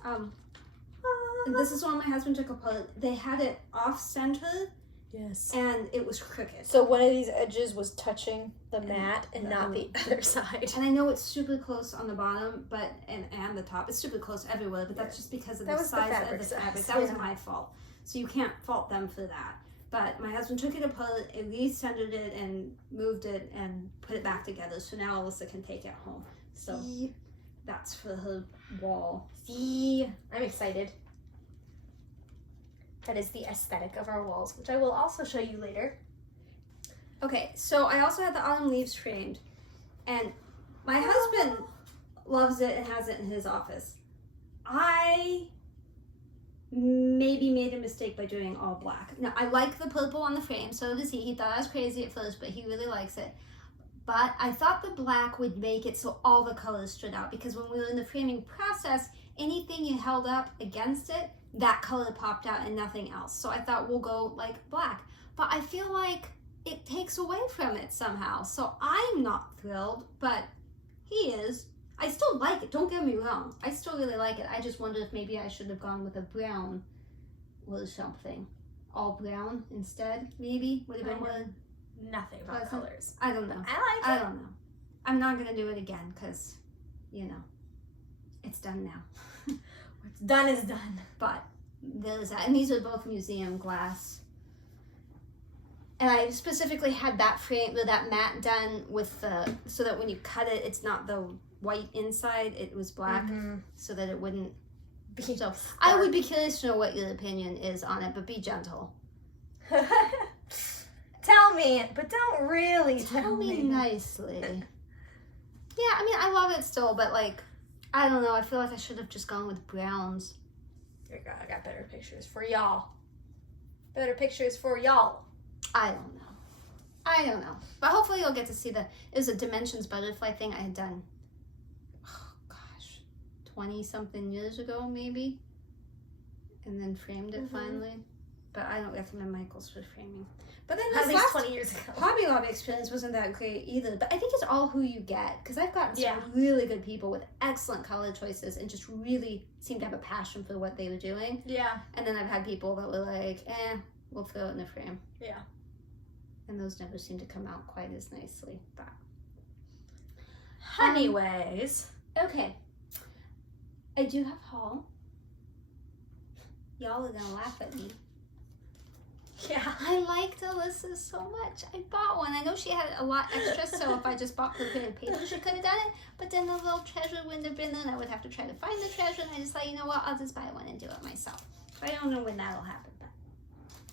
And this is one my husband took apart. They had it off-center, yes, and it was crooked. So one of these edges was touching the mat and not the other side. And I know it's super close on the bottom, but and the top. It's super close everywhere, but that's just because of the size of the fabric. That was my fault. So you can't fault them for that. But my husband took it apart, and recentered it, and moved it, and put it back together. So now Alyssa can take it home. So that's for her wall. See, I'm excited. That is the aesthetic of our walls, which I will also show you later. Okay, so I also had the autumn leaves framed, and my husband loves it and has it in his office. I maybe made a mistake by doing all black. Now, I like the purple on the frame, so does he. He thought I was crazy at first, but he really likes it. But I thought the black would make it so all the colors stood out, because when we were in the framing process, anything you held up against it, that color popped out and nothing else. So I thought we'll go like black. But I feel like it takes away from it somehow. So I'm not thrilled, but he is. I still like it, don't get me wrong. I still really like it. I just wondered if maybe I should have gone with a brown or something. All brown instead, maybe? Would have been more Nothing about pleasant. colors. I don't know. I I don't know. I'm not gonna do it again because, you know, it's done now. What's done is done. But there's that, and these are both museum glass. And I specifically had that frame, that mat done with the, so that when you cut it, it's not the white inside, it was black, so that it wouldn't Be so I would be curious to know what your opinion is on it, but be gentle. Tell me, but don't really Tell me nicely. Yeah, I mean, I love it still, but like, I don't know. I feel like I should have just gone with browns. Here you go. I got better pictures for y'all. Better pictures for y'all. I don't know. But hopefully you'll get to see it was a dimensions butterfly thing I had done, oh gosh, 20 something years ago maybe. And then framed it finally. But I don't recommend Michael's for framing. But then At this least last 20 years ago. Hobby Lobby experience wasn't that great either. But I think it's all who you get. Because I've gotten some Yeah. really good people with excellent color choices and just really seem to have a passion for what they were doing. Yeah. And then I've had people that were like, we'll throw it in the frame. Yeah. And those never seem to come out quite as nicely. But Anyways. okay. I do have haul. Y'all are gonna laugh at me. Yeah. I liked Alyssa's so much. I bought one. I know she had a lot extra, so if I just bought her pen and paper, she could have done it. But then the little treasure wouldn't have been there, and I would have to try to find the treasure. And I just thought, you know what? I'll just buy one and do it myself. So I don't know when that'll happen, but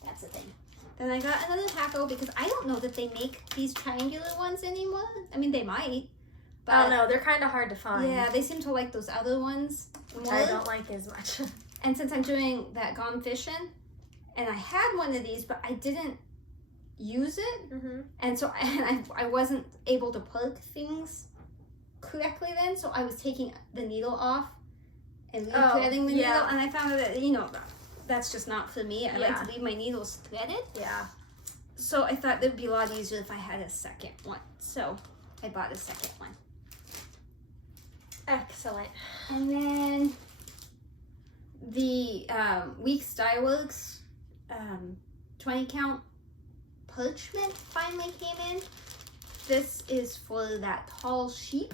that's the thing. Then I got another taco because I don't know that they make these triangular ones anymore. I mean, they might. But I don't know. They're kind of hard to find. yeah, they seem to like those other ones more. I don't like as much. And since I'm doing that Gone Fishing, and I had one of these, but I didn't use it, and so I wasn't able to plug things correctly then, so I was taking the needle off and re-threading the needle, and I found that, you know, that's just not for me. I like to leave my needles threaded. Yeah. So I thought it would be a lot easier if I had a second one. So I bought a second one. Excellent. And then the Weeks Dye Works 20 count parchment finally came in. This is for that tall sheep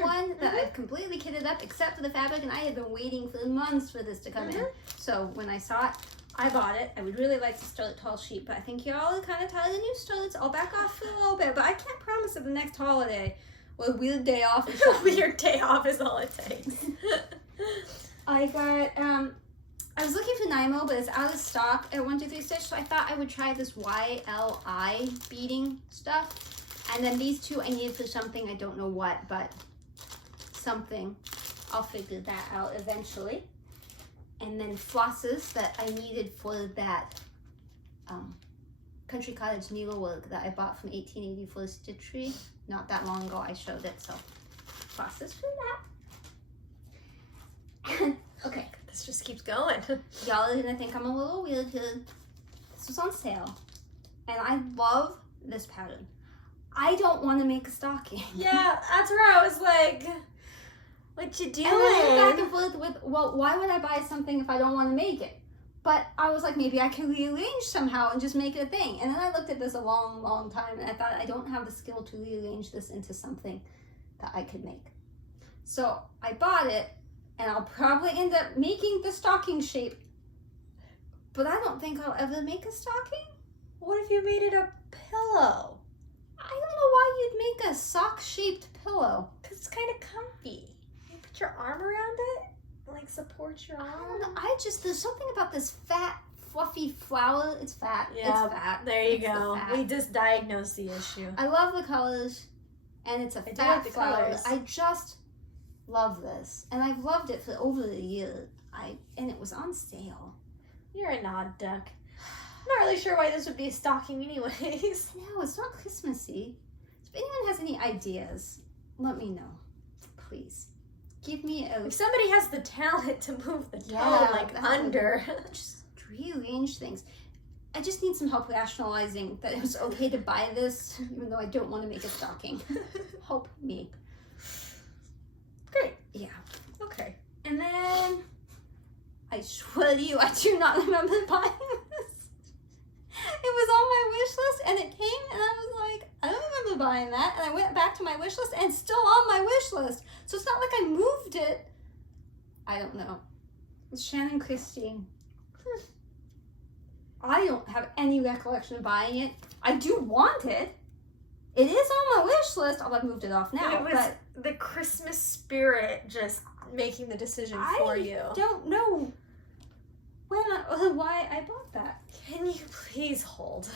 one that I've completely kitted up except for the fabric, and I had been waiting for months for this to come in. So when I saw it, I bought it. I would really like to start tall sheep, but I think y'all are kind of tired of new starts. I'll back off for a little bit, but I can't promise that the next holiday or a weird day off or something. Weird day off is all it takes. I got I was looking for Nymo, but it's out of stock at 123 Stitch, so I thought I would try this YLI beading stuff. And then these two I needed for something, I don't know what, but something. I'll figure that out eventually. And then flosses that I needed for that Country Cottage needlework that I bought from 1884 Stitchery. Not that long ago I showed it, so flosses for that. Okay. This just keeps going. Y'all are gonna think I'm a little weird here. This was on sale, and I love this pattern. I don't want to make a stocking. Yeah, that's where I was like, what you doing? And I went back and forth with, well, why would I buy something if I don't want to make it? But I was like, maybe I can rearrange somehow and just make it a thing. And then I looked at this a long, long time, and I thought I don't have the skill to rearrange this into something that I could make. So I bought it. And I'll probably end up making the stocking shape. But I don't think I'll ever make a stocking. What if you made it a pillow? I don't know why you'd make a sock-shaped pillow. Because it's kind of comfy. You put your arm around it, like support your I don't arm. know. There's something about this fat, fluffy flower. It's fat. Yeah, it's fat. There you It's the go. fat. We just diagnosed the issue. I love the colors. And it's a do fat like the flower. colors. I just love this. And I've loved it for over a year. And it was on sale. You're an odd duck. I'm not really sure why this would be a stocking anyways. No, it's not Christmassy. It's If anyone has any ideas, let me know. Please. Give me a... If somebody has the talent to move the toe like that under. Just rearrange things. I just need some help rationalizing that it was okay to buy this, even though I don't want to make a stocking. Help me. Great. Yeah. Okay. And then, I swear to you, I do not remember buying this. It was on my wish list, and it came, and I was like, I don't remember buying that. And I went back to my wish list, and it's still on my wish list. So it's not like I moved it. I don't know. It's Shannon Christine. I don't have any recollection of buying it. I do want it. It is on my wish list. I've moved it off now. It was the Christmas spirit just making the decision for you. I don't know why I bought that. Can you please hold?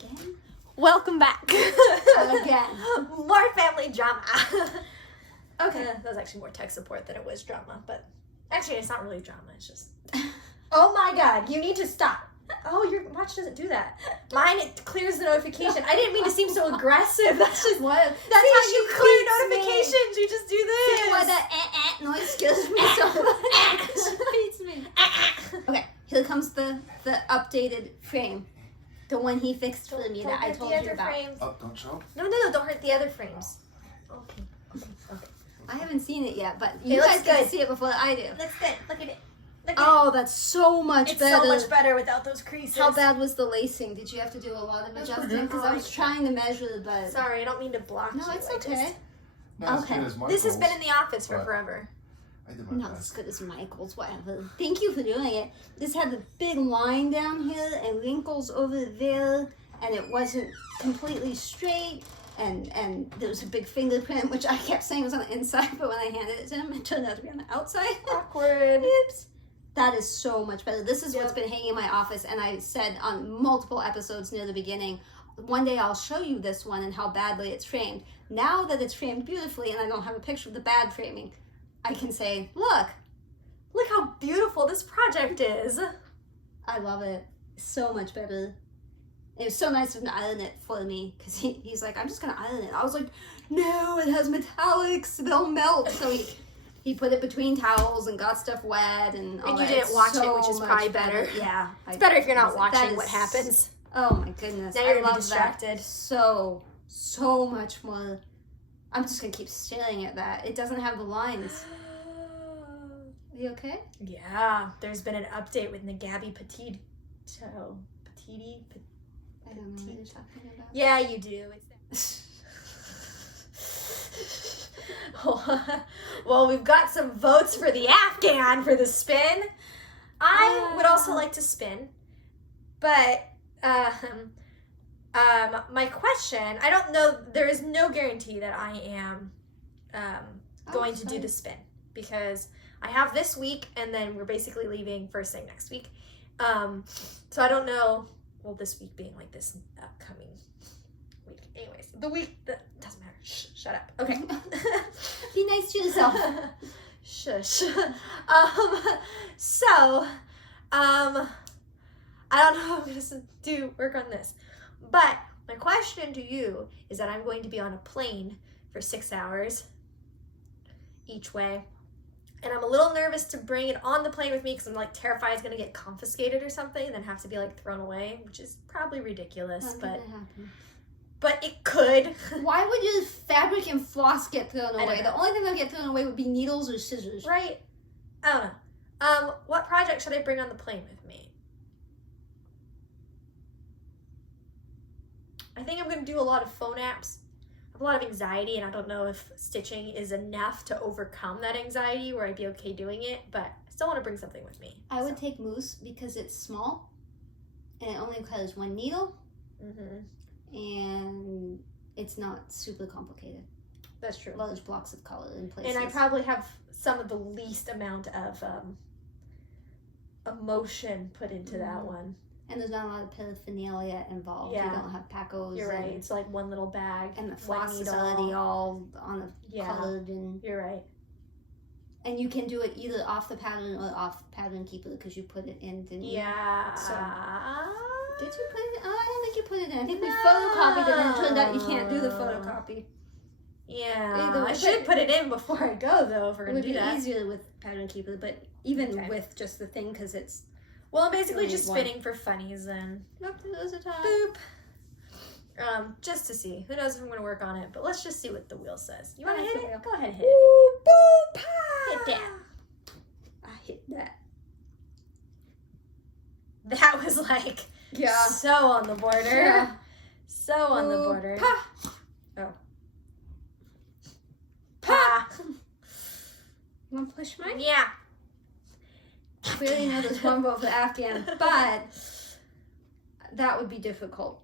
Again? Welcome back. Again. More family drama. Okay. That was actually more tech support than it was drama, but actually it's not really drama, it's just... Oh my god, you need to stop. Oh, your watch doesn't do that. Mine, it clears the notification. I didn't mean to seem so aggressive. That's just What? That's how you clear notifications. You just do this. See why that noise scares me so much? It beats me. Okay, here comes the updated frame. The one he fixed for me that I told you about. Frames. Oh, don't show. No, don't hurt the other frames. Okay. I haven't seen it yet, but It you looks guys get to good. see it before I do. Looks good. Look at it. Look at Oh, that's so much it's better. so much better without those creases. How bad was the lacing? Did you have to do a lot of That's adjusting? pretty Because I was trying to measure, but... Sorry, I don't mean to block you. No, it's I okay. just- Not Okay. as good as This has been in Michael's, the office for but forever. I did my Not as best. good as Michael's, whatever. Thank you for doing it. This had a big line down here and wrinkles over there, and it wasn't completely straight, and there was a big fingerprint, which I kept saying was on the inside, but when I handed it to him, it turned out to be on the outside. Awkward. Oops. That is so much better. This is what's Yep. been hanging in my office, and I said on multiple episodes near the beginning, one day I'll show you this one and how badly it's framed. Now that it's framed beautifully and I don't have a picture of the bad framing, I can say, look, how beautiful this project is. I love it. So much better. It was so nice of him to iron it for me, because he's like, I'm just going to iron it. I was like, no, it has metallics, they'll melt. So he put it between towels and got stuff wet and all And you that. didn't watch it, So which is much probably better. Yeah. It's better if you're not that watching is- what happens. Oh my goodness. Now you're I gonna be love distracted. that so much more. I'm just going to keep staring at that. It doesn't have the lines. Are you okay? Yeah, there's been an update with Nagabi Petito. I don't know what you're talking about. Yeah, you do. Well, we've got some votes for the Afghan for the spin. I would also like to spin, but my question, I don't know, there is no guarantee that I am going to do the spin, because I have this week and then we're basically leaving first thing next week. So I don't know, well, this week being like this upcoming week. Anyways, the week that doesn't matter. Shut up. Okay. Be nice to yourself. Shush. I don't know if I'm gonna do work on this, but my question to you is that I'm going to be on a plane for 6 hours each way, and I'm a little nervous to bring it on the plane with me because I'm like terrified it's gonna get confiscated or something and then have to be like thrown away, which is probably ridiculous, Not gonna happen. but it could. Why would your fabric and floss get thrown don't away? know. The only thing that would get thrown away would be needles or scissors. Right? I don't know. What project should I bring on the plane with me? I think I'm going to do a lot of phone apps. I have a lot of anxiety, and I don't know if stitching is enough to overcome that anxiety where I'd be okay doing it, but I still want to bring something with me. I would take mousse because it's small and it only requires one needle and it's not super complicated. That's true. Large blocks of color in places. And I probably have some of the least amount of emotion put into that one. And there's not a lot of paraphernalia involved. Yeah. You don't have pacos. You're right. and- It's like one little bag. And the one floss is needle. already all on the Yeah. colored and You're right. you can do it either off the pattern or off pattern keeper because you put it in the Yeah. So- Did you put it? Oh, I don't think you put it in. I think we photocopied it and it turned out you can't do the photocopy. Yeah, I should put it in before I go, though, if we're going to do that. It would be easier with Pattern Keeper, but even with just the thing, because it's... Well, I'm basically just spinning for funnies, then. Nope, there's a top. Boop. Just to see. Who knows if I'm going to work on it, but let's just see what the wheel says. You want to hit it? Go ahead and hit it. Ooh, boom, pa! Hit that. I hit that. That was like so on the border. Yeah. So on the border. Pa! Oh. Pa! You want to push mine? Yeah. Clearly know there's one vote for Afghan, but that would be difficult.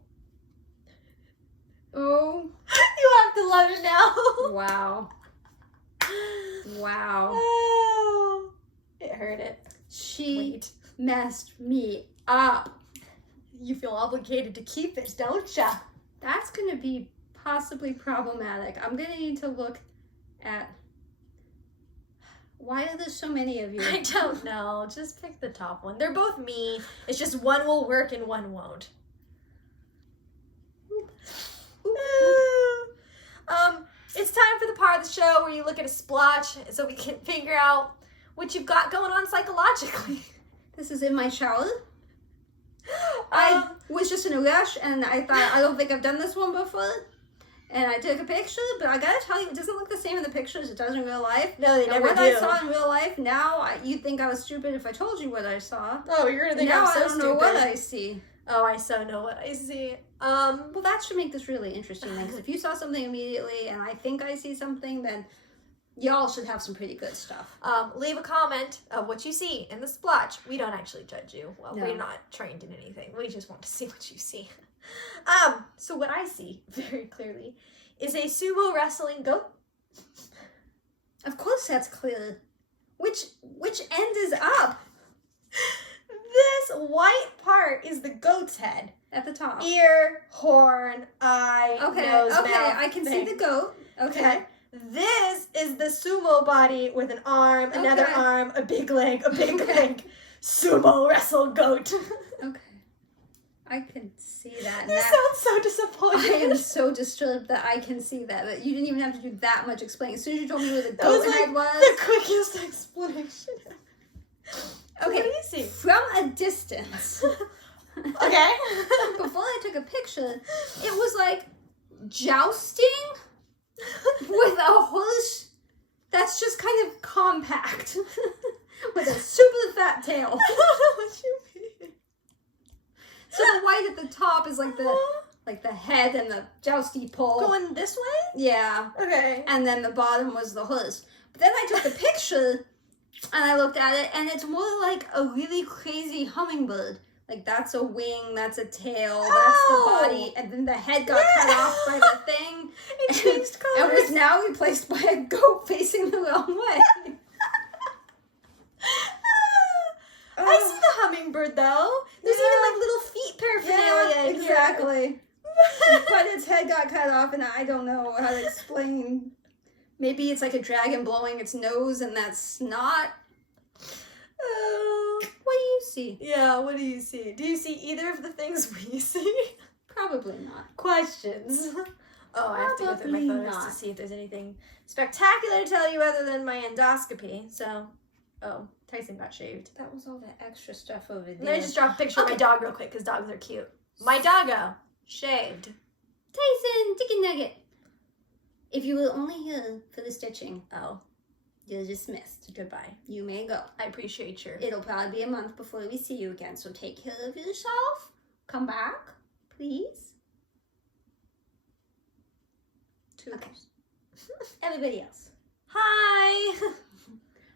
Oh. You have to love it now. Wow. Wow. Oh. It hurt it. She messed me up. You feel obligated to keep it, don't ya? That's going to be possibly problematic. I'm going to need to look at... Why are there so many of you? I don't know. Just pick the top one. They're both me. It's just one will work and one won't. It's time for the part of the show where you look at a splotch so we can figure out what you've got going on psychologically. This is in my shower. I was just in a rush and I thought, I don't think I've done this one before. And I took a picture, but I gotta tell you, it doesn't look the same in the picture as it does in real life. No, they never what do. I saw in real life, now you'd think I was stupid if I told you what I saw. Oh, you're gonna think now I'm so I don't know stupid. what I see. Oh, I so know what I see. Well, that should make this really interesting then, because if you saw something immediately and I think I see something, then y'all should have some pretty good stuff. Leave a comment of what you see in the splotch. We don't actually judge you. Well, No. we're not trained in anything. We just want to see what you see. So what I see very clearly is a sumo wrestling goat. Of course that's clear. Which end is up? This white part is the goat's head. At the top. Ear, horn, eye, nose, okay, mouth. I can thing. see the goat. Okay. This is the sumo body with an arm, another Okay. arm, a big leg, a big leg. Sumo wrestle goat. Okay. I can see that. You sound so I disappointed. am so disturbed that I can see that. But you didn't even have to do that much explaining. As soon as you told me where the That was goat head like was. the quickest explanation. Okay. What do you see? From a distance. Okay. Before I took a picture, it was like jousting with a horse that's just kind of compact. With a super fat tail. I don't know what you mean. So the white at the top is like the head and the jousty pole. Going this way? Yeah. Okay. And then the bottom was the horse. But then I took the picture and I looked at it and it's more like a really crazy hummingbird. Like that's a wing, that's a tail, that's the body, and then the head got cut off by the thing. It changed And colors. was now replaced by a goat facing the wrong way. I see the hummingbird though. There's even like little feet paraphernalia in here. exactly. But its head got cut off, and I don't know how to explain. Maybe it's like a dragon blowing its nose, and that's snot. What do you see? Yeah, what do you see? Do you see either of the things we see? Probably not. Questions. Oh, I have to go through my Probably photos to not. see if there's anything spectacular to tell you other than my endoscopy. So, Tyson got shaved. That was all that extra stuff over there. Let me just drop a picture of my dog real quick because dogs are cute. My doggo, shaved. Tyson, chicken nugget. If you were only here for the stitching, Oh, you're dismissed. goodbye. You may go. I appreciate your... It'll probably be a month before we see you again, so take care of yourself. Come back, please. Toodles. Everybody else. Hi.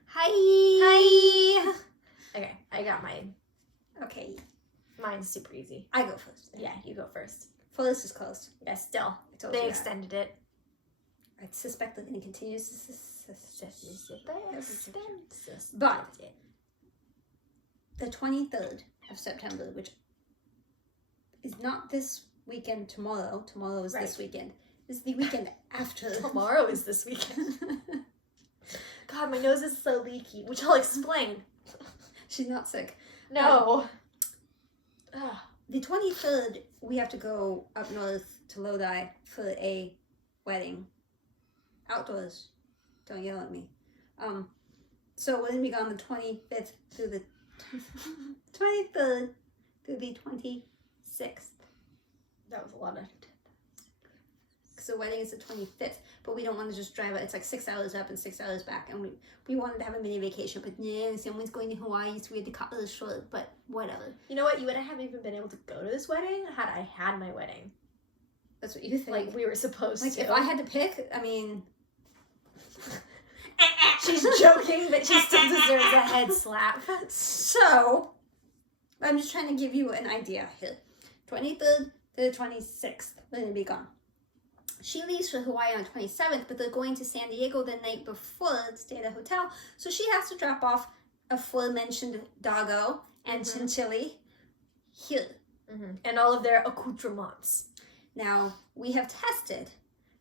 Hi. Hi. Okay, I got mine. Okay, Mine's super easy. I go first. Yeah, you go first. First is closed. Yeah, still. I told They you that. extended it. I suspect they're going to continue. But But the 23rd of September, which is not this weekend tomorrow. Tomorrow is this weekend. This is the weekend after. tomorrow is this weekend. God, my nose is so leaky, which I'll explain. She's not sick. No. the 23rd, we have to go up north to Lodi for a wedding. Outdoors. Don't yell at me. So we're going to be gone the 25th through the 23rd through the 26th. That was a lot of... Because the wedding is the 25th, but we don't want to just drive it. It's like 6 hours up and 6 hours back, and we wanted to have a mini vacation, but no, someone's going to Hawaii, so we had to cut it short, but whatever. You know what? You wouldn't have even been able to go to this wedding had I had my wedding. That's what you think. Like, we were supposed like to. If I had to pick, I mean... She's joking, but she still deserves a head slap. So, I'm just trying to give you an idea here. 23rd to the 26th, we're going to be gone. She leaves for Hawaii on the 27th, but they're going to San Diego the night before to stay at a hotel. So she has to drop off aforementioned doggo and chinchilli here. And all of their accoutrements. Now, we have tested.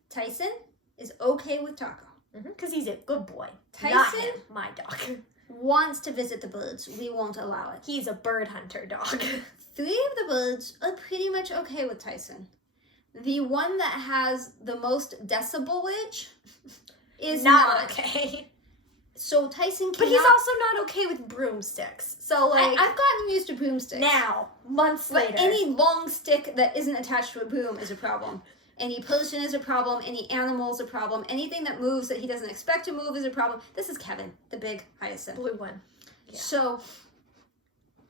Tyson is okay with Taco. Because he's a good boy. Tyson, not him, my dog. wants to visit the birds. We won't allow it. He's a bird hunter dog. 3 of the birds are pretty much okay with Tyson. The one that has the most decibelage is not okay. So Tyson cannot... But he's also not okay with broomsticks. So, like... I've gotten used to broomsticks. Now, months later. But any long stick that isn't attached to a broom is a problem. Any person is a problem. Any animal is a problem. Anything that moves that he doesn't expect to move is a problem. This is Kevin, the big hyacinth. Blue one. Yeah. So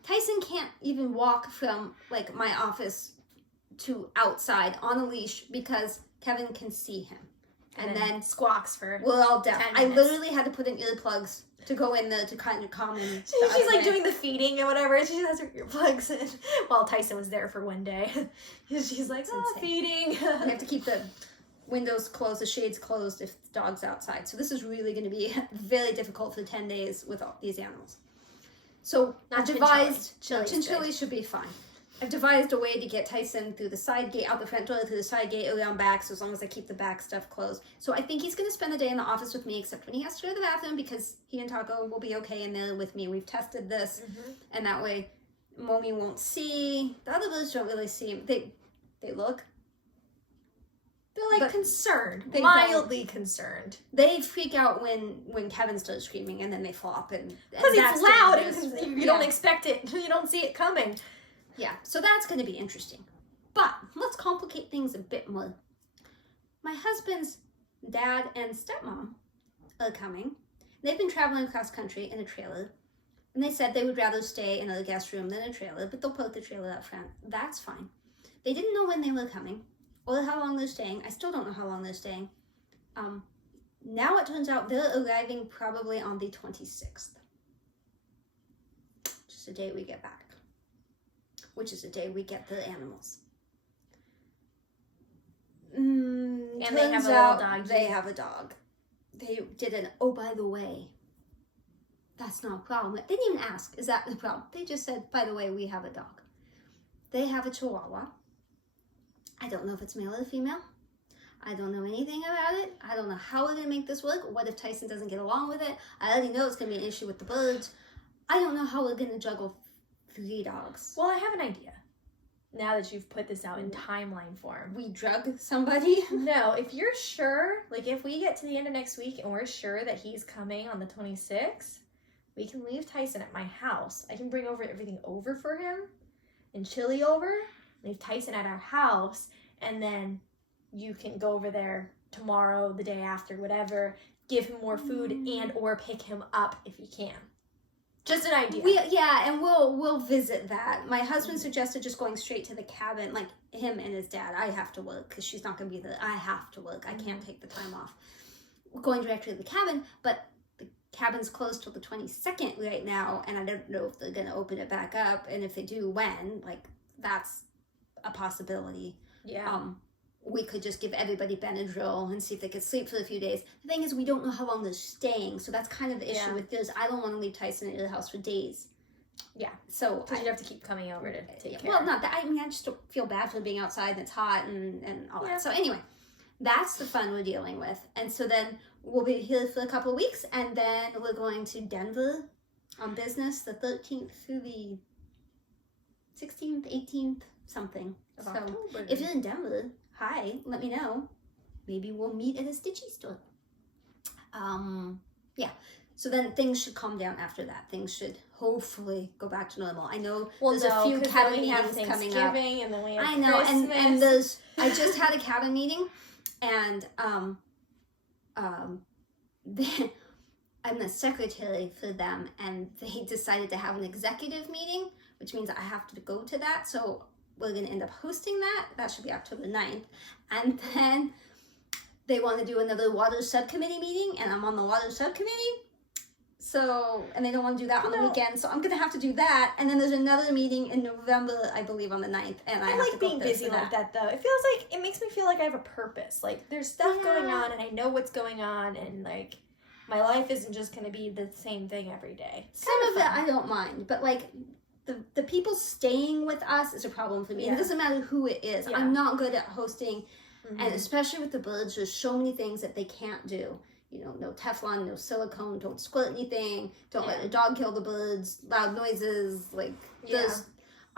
Tyson can't even walk from, like, my office to outside on a leash because Kevin can see him. And then squawks for we're all deaf. 10 I minutes. literally had to put in earplugs to go in there to kind of calm him. She's like doing the feeding and whatever. And she has her earplugs in while Tyson was there for one day. She's like, feeding. We have to keep the windows closed, the shades closed if the dog's outside. So this is really going to be very difficult for 10 days with all these animals. So I've devised, chinchilli should be fine. I've devised a way to get Tyson through the side gate, out the front door, through the side gate, around back, so as long as I keep the back stuff closed. So I think he's going to spend the day in the office with me, except when he has to go to the bathroom, because he and Taco will be okay in there with me. We've tested this, and that way Momi won't see. The other birds don't really see him. They look. They're like concerned, they mildly concerned. They freak out when Kevin starts screaming, and then they flop. Because it's loud, and you don't expect it. You don't see it coming. Yeah, so that's going to be interesting. But let's complicate things a bit more. My husband's dad and stepmom are coming. They've been traveling across country in a trailer. And they said they would rather stay in a guest room than a trailer, but they'll park the trailer out front. That's fine. They didn't know when they were coming or how long they're staying. I still don't know how long they're staying. Now it turns out they're arriving probably on the 26th. Just the day we get back. Which is the day we get the animals. And they have a little dog. They have a dog. They did an, oh, by the way, that's not a problem. They didn't even ask, is that the problem? They just said, by the way, we have a dog. They have a Chihuahua. I don't know if it's male or female. I don't know anything about it. I don't know how we're going to make this work. What if Tyson doesn't get along with it? I already know it's going to be an issue with the birds. I don't know how we're going to juggle 3 dogs. Well, I have an idea. Now that you've put this out in timeline form. We drug somebody? No, if you're sure, like if we get to the end of next week and we're sure that he's coming on the 26th, we can leave Tyson at my house. I can bring everything over for him and chili over, leave Tyson at our house, and then you can go over there tomorrow, the day after, whatever, give him more food and or pick him up if you can. Just an idea. And we'll visit that. My husband suggested just going straight to the cabin, like him and his dad. I have to work because she's not going to be there. I have to work. I can't take the time off. We're going directly to the cabin, but the cabin's closed till the 22nd right now, and I don't know if they're going to open it back up, and if they do, when. Like, that's a possibility. Yeah. We could just give everybody Benadryl and see if they could sleep for a few days. The thing is, we don't know how long they're staying, so that's kind of the issue with this. I don't want to leave Tyson at the house for days. Yeah. So because you have to keep coming over to take care. Well, not that. I mean, I just don't feel bad for being outside and it's hot and all that. So anyway, that's the fun we're dealing with. And so then we'll be here for a couple of weeks, and then we're going to Denver on business the 13th through the 16th, 18th, something. Of So October. if you're in Denver, hi, let me know. Maybe we'll meet at a stitchy store. Yeah. So then things should calm down after that. Things should hopefully go back to normal. I know there's a few cabin meetings coming up. And then we have I know, Christmas. and there's. I just had a cabin meeting, and I'm the secretary for them, and they decided to have an executive meeting, which means I have to go to that. So we're gonna end up hosting that. That should be October 9th, and then they want to do another water subcommittee meeting, and I'm on the water subcommittee. So, and they don't want to do that on the weekend, so I'm gonna have to do that. And then there's another meeting in November, I believe, on the 9th, and I have like to go being there busy for like that though. It feels like it makes me feel like I have a purpose. Like there's stuff going on, and I know what's going on, and like my life isn't just gonna be the same thing every day. Some of it I don't mind, but like the people staying with us is a problem for me. Yeah. It doesn't matter who it is. Yeah. I'm not good at hosting, Mm-hmm. and especially with the birds, there's so many things that they can't do. You know, no Teflon, no silicone, don't squirt anything, don't let your dog kill the birds, loud noises, like there's.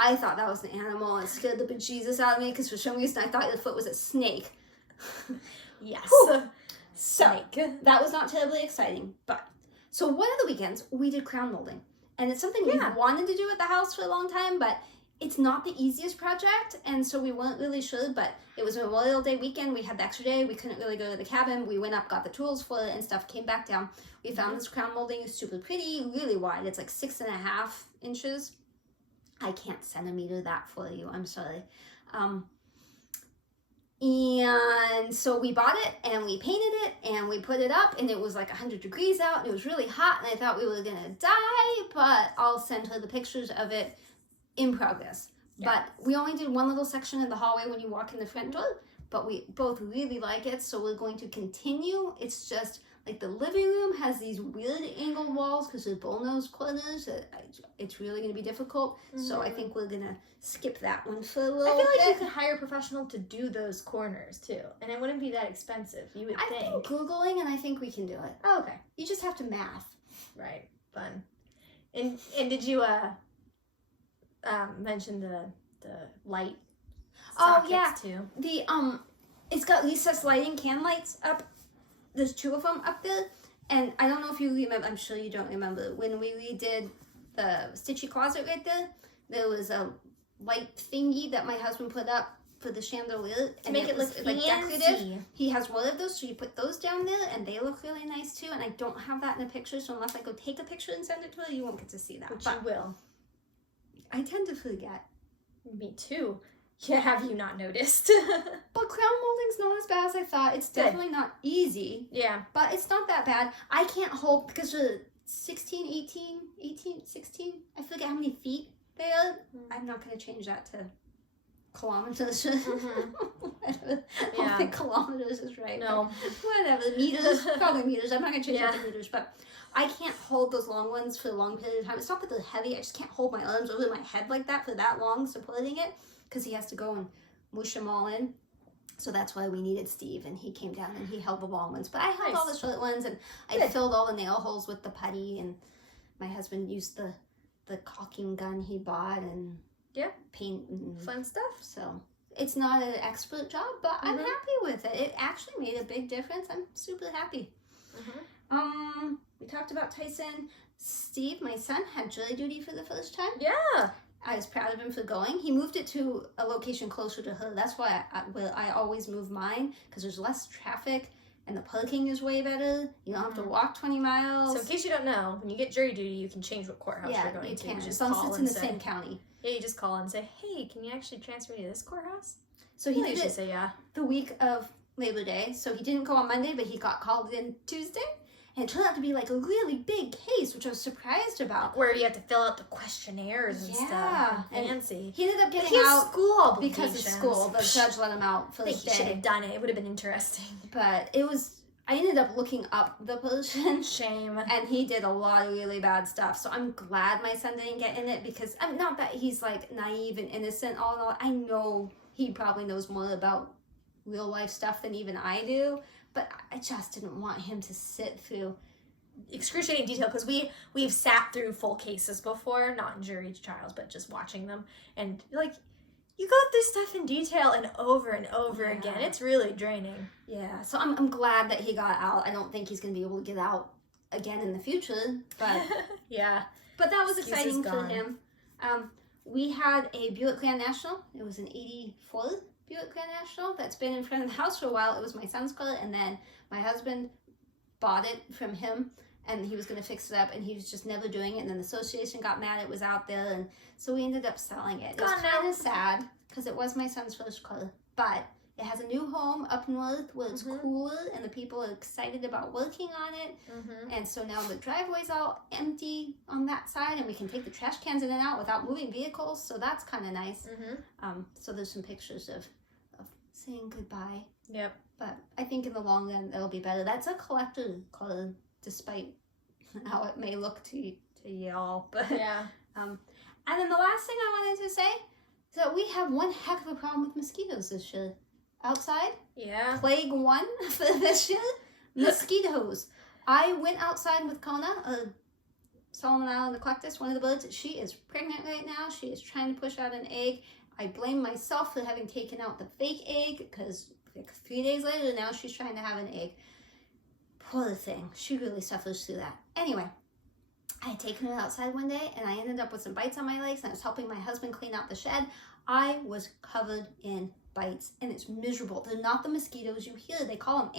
I thought that was an animal. It scared the bejesus out of me because for some reason I thought the foot was a snake. Yes. So that was not terribly exciting. But so one of the weekends we did crown molding, and it's something we've wanted to do at the house for a long time, but it's not the easiest project, and so we weren't really sure. But it was Memorial Day weekend. We had the extra day. We couldn't really go to the cabin. We went up, got the tools for it and stuff. Came back down. We found this crown molding is super pretty, really wide. It's like 6.5 inches. I can't centimeter that for you. I'm sorry. And so we bought it and we painted it and we put it up, and it was like 100 degrees out and it was really hot, and I thought we were gonna die, but I'll send her the pictures of it in progress. But we only did one little section in the hallway when you walk in the front door, but we both really like it, so we're going to continue. It's just like the living room has these weird angled walls because there's bullnose corners. It's really going to be difficult, so I think we're going to skip that one for a little I feel like bit. you could hire a professional to do those corners too, and it wouldn't be that expensive. You would I've think. been Googling, and I think we can do it. Oh, okay. You just have to math. Right. Fun. And did you mention the light sockets too? The it's got recessed lighting can lights up. There's 2 of them up there, and I don't know if you remember. I'm sure you don't remember when we redid the stitchy closet right there. There was a light thingy that my husband put up for the chandelier To make it look like fancy. decorative. He has one of those, so you put those down there, and they look really nice too. And I don't have that in a picture, so unless I go take a picture and send it to her, you won't get to see that. Which But you will. I tend to forget. Me too. Yeah, have you not noticed? But crown molding's not as bad as I thought. It's definitely not easy, Yeah. but it's not that bad. I can't hold, because we're 16, 16, I forget how many feet they are. I'm not going to change that to kilometers. I don't think kilometers is right. No. Whatever, meters, probably meters. I'm not going to change that to meters, but I can't hold those long ones for a long period of time. It's not that they're heavy, I just can't hold my arms over my head like that for that long supporting it, because he has to go and whoosh them all in. So that's why we needed Steve, and he came down and he held the long ones. But I held all the short ones, and I filled all the nail holes with the putty, and my husband used the caulking gun he bought and paint and Fun stuff. so it's not an expert job, but I'm happy with it. It actually made a big difference. I'm super happy. We talked about Tyson. Steve, my son, had jury duty for the first time. Yeah. I was proud of him for going. He moved it to a location closer to her. That's why I always move mine, because there's less traffic and the parking is way better. You don't have to walk 20 miles. So in case you don't know, when you get jury duty, you can change what courthouse you're going you to. can. You just As long as call it's in and the say, same county. Yeah, you just call and say, hey, can you actually transfer me to this courthouse? So he They did usually it say yeah. the week of Labor Day. So he didn't go on Monday, but he got called in Tuesday. And it turned out to be like a really big case, which I was surprised about. Where you have to fill out the questionnaires and stuff. and Fancy. He ended up getting He has out school obligations. because of school. The judge let him out for I the think he should day. have done it. It would have been interesting. But I ended up looking up the person. Shame. And he did a lot of really bad stuff. So I'm glad my son didn't get in it, because I'm not that he's like naive and innocent. All in all, I know he probably knows more about real life stuff than even I do. But I just didn't want him to sit through excruciating detail because we've sat through full cases before, not in jury trials, but just watching them, and like you go through stuff in detail and over again. It's really draining. Yeah, so I'm glad that he got out. I don't think he's going to be able to get out again in the future, but yeah. But that was Excuse exciting is for gone. him. We had a Buick Grand National. It was an 84 Buick Grand National that's been in front of the house for a while. It was my son's car, and then my husband bought it from him, and he was going to fix it up, and he was just never doing it, and then the association got mad it was out there, and so we ended up selling it. It was Gone now. kind of sad, because it was my son's first car, but it has a new home up north where it's cooler, and the people are excited about working on it, and so now the driveway's all empty on that side, and we can take the trash cans in and out without moving vehicles, so that's kind of nice. So there's some pictures of saying goodbye. Yep. But I think in the long run, it'll be better. That's a collector car, despite how it may look to y'all. But Yeah. And then the last thing I wanted to say is that we have one heck of a problem with mosquitoes this year. Outside, Yeah. plague one for this year, mosquitoes. I went outside with Kona, Solomon Island eclectus, one of the birds. She is pregnant right now. She is trying to push out an egg. I blame myself for having taken out the fake egg, because like 3 days later, now she's trying to have an egg. Poor thing. She really suffers through that. Anyway, I had taken her outside one day, and I ended up with some bites on my legs, and I was helping my husband clean out the shed. I was covered in bites, and it's miserable. They're not the mosquitoes you hear. They call them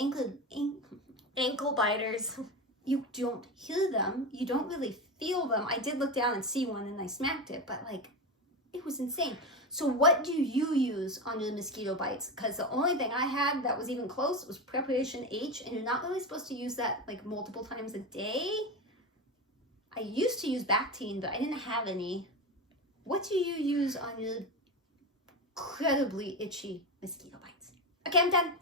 Ankle biters. You don't hear them. You don't really feel them. I did look down and see one, and I smacked it, but like, it was insane. So what do you use on your mosquito bites? Because the only thing I had that was even close was Preparation H, and you're not really supposed to use that like multiple times a day. I used to use Bactine, but I didn't have any. What do you use on your incredibly itchy mosquito bites? Okay, I'm done.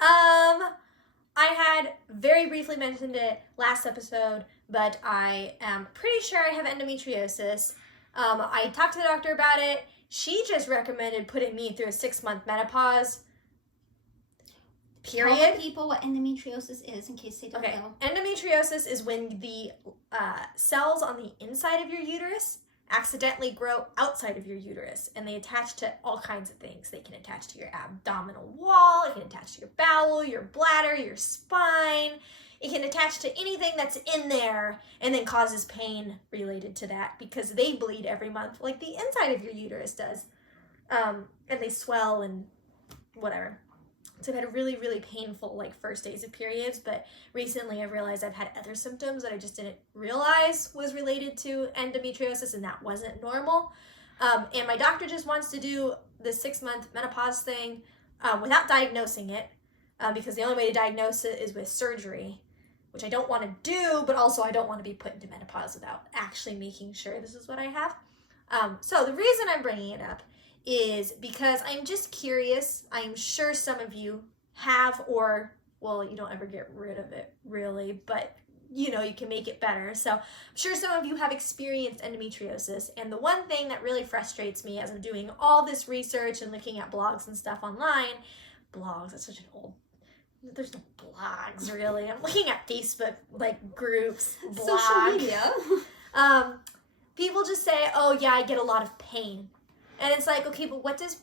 I had very briefly mentioned it last episode, but I am pretty sure I have endometriosis. I talked to the doctor about it. She just recommended putting me through a 6-month menopause. Period. Tell the people what endometriosis is in case they don't Okay, know. endometriosis is when the cells on the inside of your uterus accidentally grow outside of your uterus, and they attach to all kinds of things. They can attach to your abdominal wall, it can attach to your bowel, your bladder, your spine. It can attach to anything that's in there and then causes pain related to that because they bleed every month like the inside of your uterus does. And they swell and whatever. So I've had really, really painful like first days of periods, but recently I realized I've had other symptoms that I just didn't realize was related to endometriosis, and that wasn't normal. And my doctor just wants to do the 6-month menopause thing without diagnosing it, because the only way to diagnose it is with surgery, which I don't want to do, but also I don't want to be put into menopause without actually making sure this is what I have. So the reason I'm bringing it up is because I'm just curious. I'm sure some of you have, or, well, you don't ever get rid of it really, but you know, you can make it better. So I'm sure some of you have experienced endometriosis, and the one thing that really frustrates me as I'm doing all this research and looking at blogs and stuff online, blogs, that's such an old, there's no blogs really. I'm looking at Facebook like groups, blogs. Social media. People just say, oh yeah, I get a lot of pain. And it's like, okay, but what does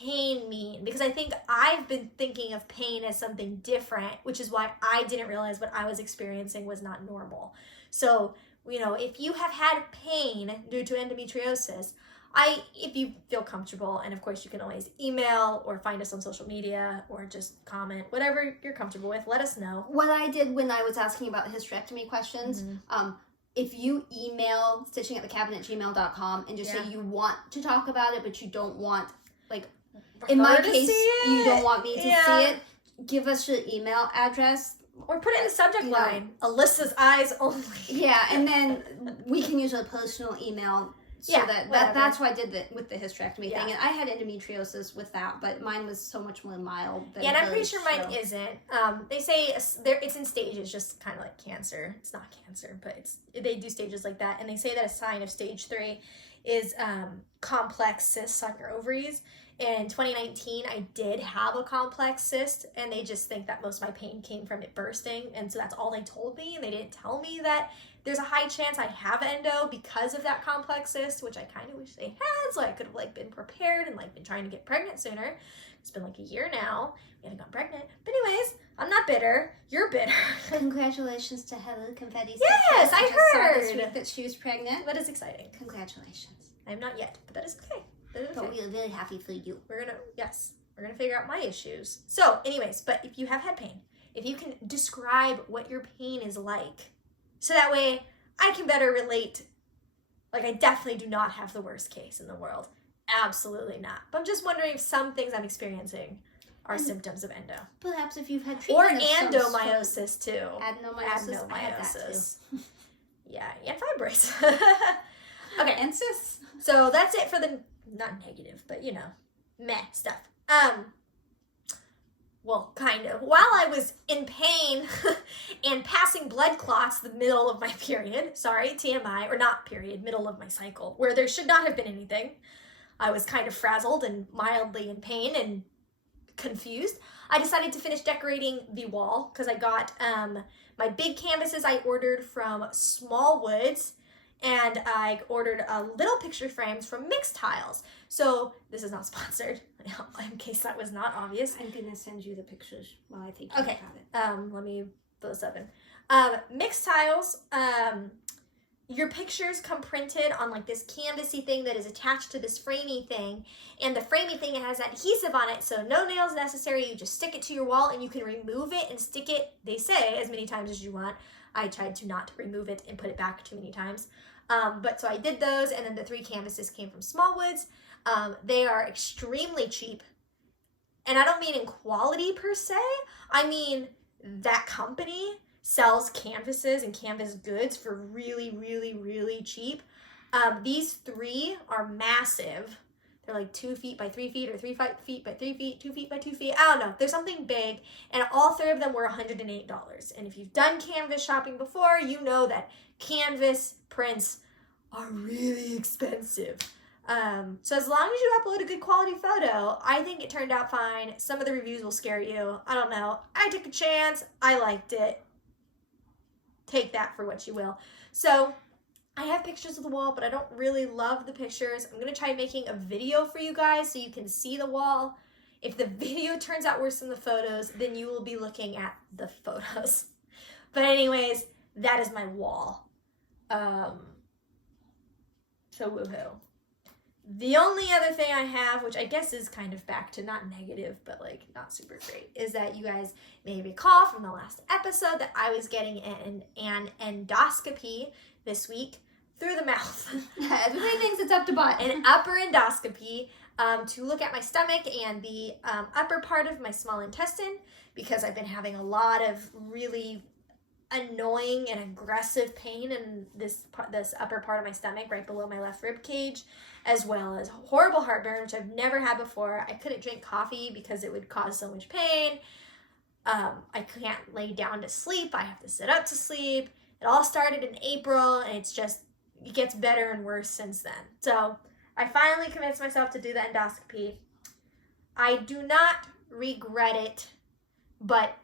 pain mean? Because I think I've been thinking of pain as something different, which is why I didn't realize what I was experiencing was not normal. So, you know, if you have had pain due to endometriosis, if you feel comfortable, and of course you can always email or find us on social media or just comment, whatever you're comfortable with, let us know. What I did when I was asking about hysterectomy questions, if you email StitchingAtTheCabin@gmail.com and just say you want to talk about it, but you don't want, like, in my case, you don't want me to see it, give us your email address. Or put it in the subject line, Alyssa's eyes only. Yeah, and then we can use our personal email. So that's why I did with the hysterectomy thing. And I had endometriosis with that, but mine was so much more mild than and I'm pretty sure mine isn't. They say it's in stages, just kind of like cancer. It's not cancer, but they do stages like that. And they say that a sign of stage 3 is complex cysts on your ovaries. In 2019, I did have a complex cyst, and they just think that most of my pain came from it bursting, and so that's all they told me, and they didn't tell me that there's a high chance I have endo because of that complex cyst, which I kind of wish they had, so I could have like been prepared and like been trying to get pregnant sooner. It's been like a year now. We haven't gotten pregnant. But anyways, I'm not bitter. You're bitter. Congratulations to Hello Confetti. Yes, I just saw this heard. week that she was pregnant. That is exciting. Congratulations. I'm not yet, but that is okay. That is But okay. we're really happy for you. We're gonna figure out my issues. So anyways, but if you have had pain, if you can describe what your pain is like, so that way I can better relate. Like, I definitely do not have the worst case in the world. Absolutely not. But I'm just wondering if some things I'm experiencing are symptoms of endo. Perhaps if you've had Or treatment of some adenomyosis too. sort. Adenomyosis. I had that too. Yeah, and fibroids. Okay, And cysts. so that's it for the, not negative, but you know, meh stuff. Well, kind of. While I was in pain and passing blood clots the middle of my period, sorry, TMI, or not period, middle of my cycle, where there should not have been anything, I was kind of frazzled and mildly in pain and confused. I decided to finish decorating the wall because I got my big canvases I ordered from Small Woods, and I ordered little picture frames from Mixed Tiles. So this is not sponsored, in case that was not obvious. I'm gonna send you the pictures while I think Okay. about it. Let me put this up in. Mixed Tiles, your pictures come printed on like this canvasy thing that is attached to this framey thing, and the framey thing has adhesive on it, so no nails necessary. You just stick it to your wall and you can remove it and stick it, they say, as many times as you want. I tried to not remove it and put it back too many times. But so I did those, and then the 3 canvases came from Small Woods. They are extremely cheap, and I don't mean in quality per se. I mean that company sells canvases and canvas goods for really, really, really cheap. These 3 are massive. They're like 2 feet by 3 feet, or 3 feet by 3 feet, 2 feet by 2 feet. I don't know. There's something big, and all 3 of them were $108. And if you've done canvas shopping before, you know that canvas prints are really expensive. So as long as you upload a good quality photo, I think it turned out fine. Some of the reviews will scare you. I don't know. I took a chance. I liked it. Take that for what you will. So I have pictures of the wall, but I don't really love the pictures. I'm going to try making a video for you guys so you can see the wall. If the video turns out worse than the photos, then you will be looking at the photos. But anyways, that is my wall. So woohoo. The only other thing I have, which I guess is kind of back to not negative, but like not super great, is that you guys may recall from the last episode that I was getting an endoscopy this week through the mouth. Everybody thinks it's up to butt. An upper endoscopy to look at my stomach and the upper part of my small intestine, because I've been having a lot of really annoying and aggressive pain in this upper part of my stomach, right below my left rib cage, as well as horrible heartburn, which I've never had before. I couldn't drink coffee because it would cause so much pain. I can't lay down to sleep. I have to sit up to sleep. It all started in April, and it gets better and worse since then. So I finally convinced myself to do the endoscopy. I do not regret it, but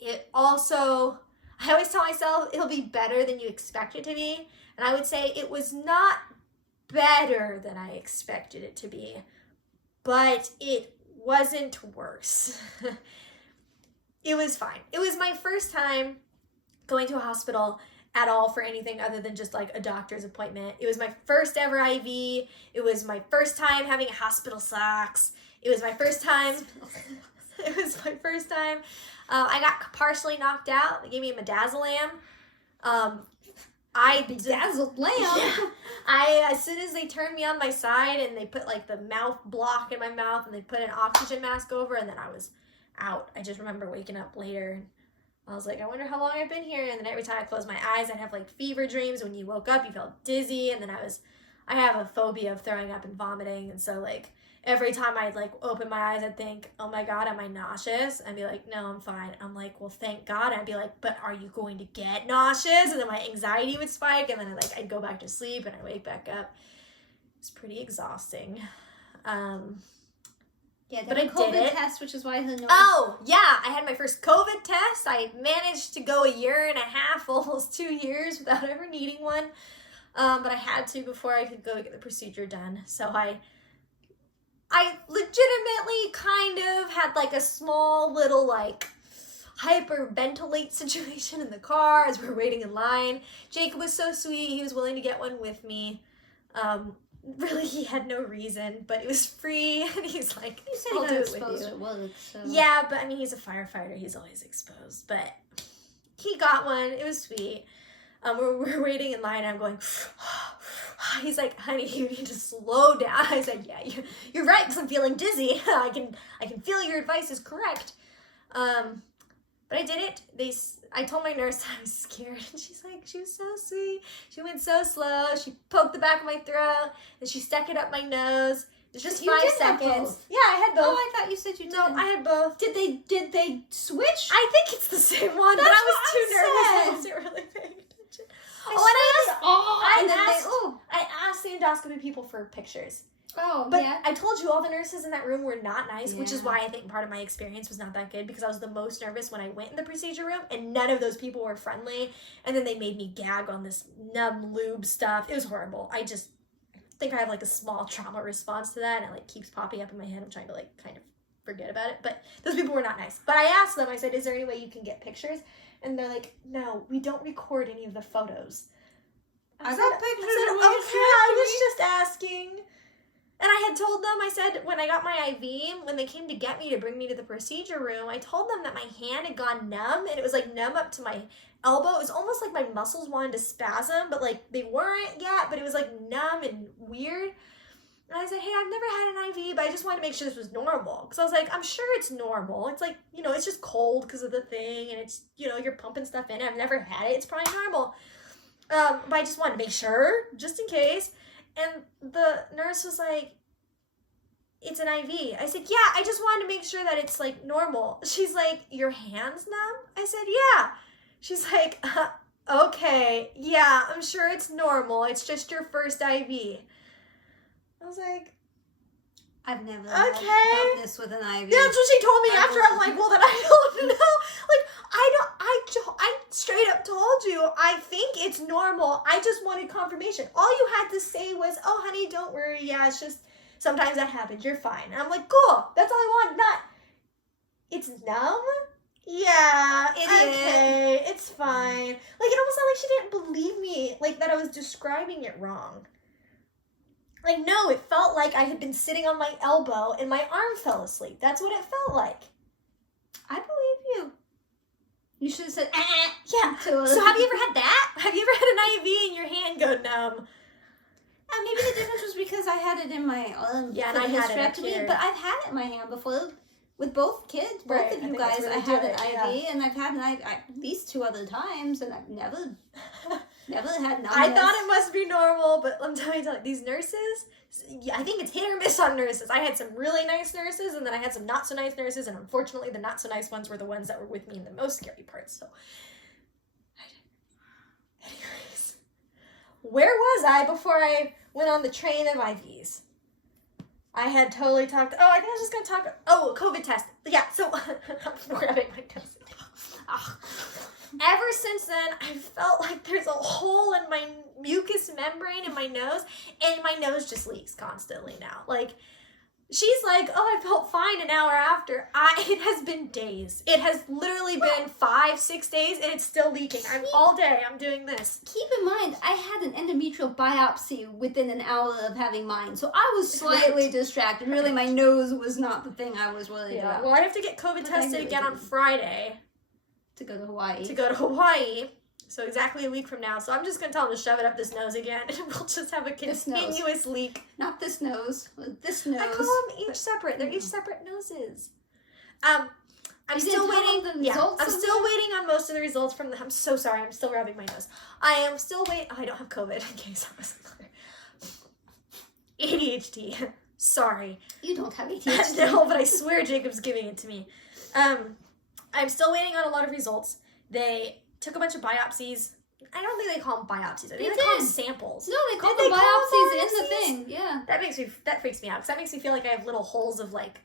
it also, I always tell myself it'll be better than you expect it to be. And I would say it was not better than I expected it to be, but it wasn't worse. It was fine. It was my first time going to a hospital at all for anything other than just like a doctor's appointment. It was my first ever IV. It was my first time having hospital socks. It was my first time. It was my first time. I got partially knocked out. They gave me a midazolam. Bedazzled lamb. Yeah. As soon as they turned me on my side and they put like the mouth block in my mouth and they put an oxygen mask over, and then I was out. I just remember waking up later and I was like, I wonder how long I've been here. And then every time I closed my eyes, I'd have like fever dreams. When you woke up, you felt dizzy. And then I have a phobia of throwing up and vomiting. And so like every time I'd like open my eyes, I'd think, oh my God, am I nauseous? I'd be like, no, I'm fine. I'm like, well, thank God. I'd be like, but are you going to get nauseous? And then my anxiety would spike, and then I'd go back to sleep and I'd wake back up. It's pretty exhausting. Yeah, but I COVID did it. test, which is why the nose. Oh, yeah, I had my first COVID test. I managed to go 1.5 years, almost 2 years without ever needing one. But I had to before I could go get the procedure done. So I legitimately kind of had like a small little like hyperventilate situation in the car as we were waiting in line. Jacob was so sweet. He was willing to get one with me. Really, he had no reason, but it was free, and he's like, You said I'll he do got it with exposed you. at work, so. Yeah, but I mean, he's a firefighter. He's always exposed, but he got one. It was sweet. We're waiting in line. I'm going, he's like, honey, you need to slow down. I said, yeah, you're right, because I'm feeling dizzy. I can feel your advice is correct. But I did it. I told my nurse I was scared, and she was so sweet. She went so slow. She poked the back of my throat, and she stuck it up my nose. It was just You 5 did have seconds. both. Yeah, I had both. Oh, I thought you said you did. No, I had both. Did they switch? I think it's the same one, but That's I was what too I nervous. said. I wasn't really paying attention. I asked the endoscopy people for pictures. Oh, But yeah. I told you all the nurses in that room were not nice, which is Yeah. why I think part of my experience was not that good, because I was the most nervous when I went in the procedure room, and none of those people were friendly. And then they made me gag on this numb lube stuff. It was horrible. I think I have like a small trauma response to that, and it like keeps popping up in my head. I'm trying to like kind of forget about it. But those people were not nice. But I asked them, I said, is there any way you can get pictures? And they're like, no, we don't record any of the photos. I said, got pictures I said, of what you okay, showed I me." was just asking. And I had told them, I said, when I got my IV, when they came to get me to bring me to the procedure room, I told them that my hand had gone numb, and it was like numb up to my elbow. It was almost like my muscles wanted to spasm, but like they weren't yet, but it was like numb and weird. And I said, hey, I've never had an IV, but I just wanted to make sure this was normal. Because I was like, I'm sure it's normal. It's like, it's just cold because of the thing, and it's, you're pumping stuff in it. I've never had it. It's probably normal. But I just wanted to make sure, just in case. And the nurse was like, it's an IV. I said, yeah, I just wanted to make sure that it's like normal. She's like, your hand's numb? I said, yeah. She's like, okay, yeah, I'm sure it's normal. It's just your first IV. I was like, I've never Okay. had this with an IV. that's what she told me after. I'm like, well, then I don't know. Like, I straight up told you, I think it's normal. I just wanted confirmation. All you had to say was, oh, honey, don't worry. Yeah, it's just, sometimes that happens. You're fine. And I'm like, cool. That's all I want. It's numb? Yeah. Idiot. Okay. It's fine. Like, it almost sounded like she didn't believe me, like, that I was describing it wrong. Like, no, it felt like I had been sitting on my elbow and my arm fell asleep. That's what it felt like. I believe you. You should have said, Yeah. to So have you ever had that? Have you ever had an IV and your hand go numb? Maybe the difference was because I had it in my arm. Yeah, for and I the had it up hysterectomy, here. But I've had it in my hand before with both kids, both Right, of I you think that's guys. where I they had do an it, IV, and I've had an IV at least 2 other times, and I've never had numbness. I thought it must be normal, but I'm telling you, these nurses, I think it's hit or miss on nurses. I had some really nice nurses, and then I had some not so nice nurses, and unfortunately the not so nice ones were the ones that were with me in the most scary parts. So, anyways, where was I before I went on the train of IVs? I had totally talked, I think I was just going to talk, COVID test. Yeah, so, I'm grabbing my nose. Ever since then, I felt like there's a hole in my mucous membrane in my nose, and my nose just leaks constantly now. Like, she's like, oh, I felt fine an hour after. It has been days. It has literally been 5-6 days, and it's still leaking. All day, I'm doing this. Keep in mind, I had an endometrial biopsy within an hour of having mine, so I was slightly distracted. Really, my nose was not the thing I was worried about. Well, I have to get COVID But tested I really again on didn't. Friday To go to Hawaii. to go to Hawaii. So exactly a week from now. So I'm just going to tell him to shove it up this nose again, and we'll just have a This nose. continuous leak. Not this nose, this nose. I call them each separate. They're each separate noses. I'm You still didn't tell waiting. them the Yeah, results I'm of still them? waiting on most of the results from the. I'm so sorry. I'm still rubbing my nose. I am still waiting. Oh, I don't have COVID. In case I wasn't clear. ADHD. Sorry. You don't have ADHD. No, but I swear Jacob's giving it to me. I'm still waiting on a lot of results. They took a bunch of biopsies. I don't think they call them biopsies. I think they call them did. samples. No, they call Did them they call biopsies in biopsies? the thing. Yeah. That freaks me out because that makes me feel like I have little holes of like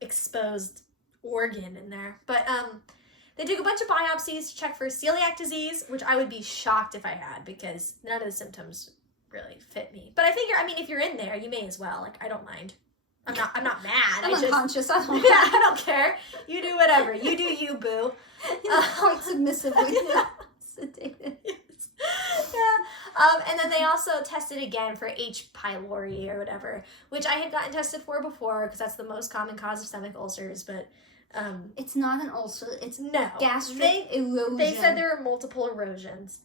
exposed organ in there. But they took a bunch of biopsies to check for celiac disease, which I would be shocked if I had because none of the symptoms really fit me. But I figure, I mean, if you're in there, you may as well. Like, I don't mind. I'm not mad. I'm unconscious. I don't Yeah, I don't care. You do whatever. You do you, boo. Quite submissively sedated. Yes. Yeah. And then they also tested again for H. pylori or whatever, which I had gotten tested for before because that's the most common cause of stomach ulcers. But it's not an ulcer. It's no gastric erosion. They said there were multiple erosions.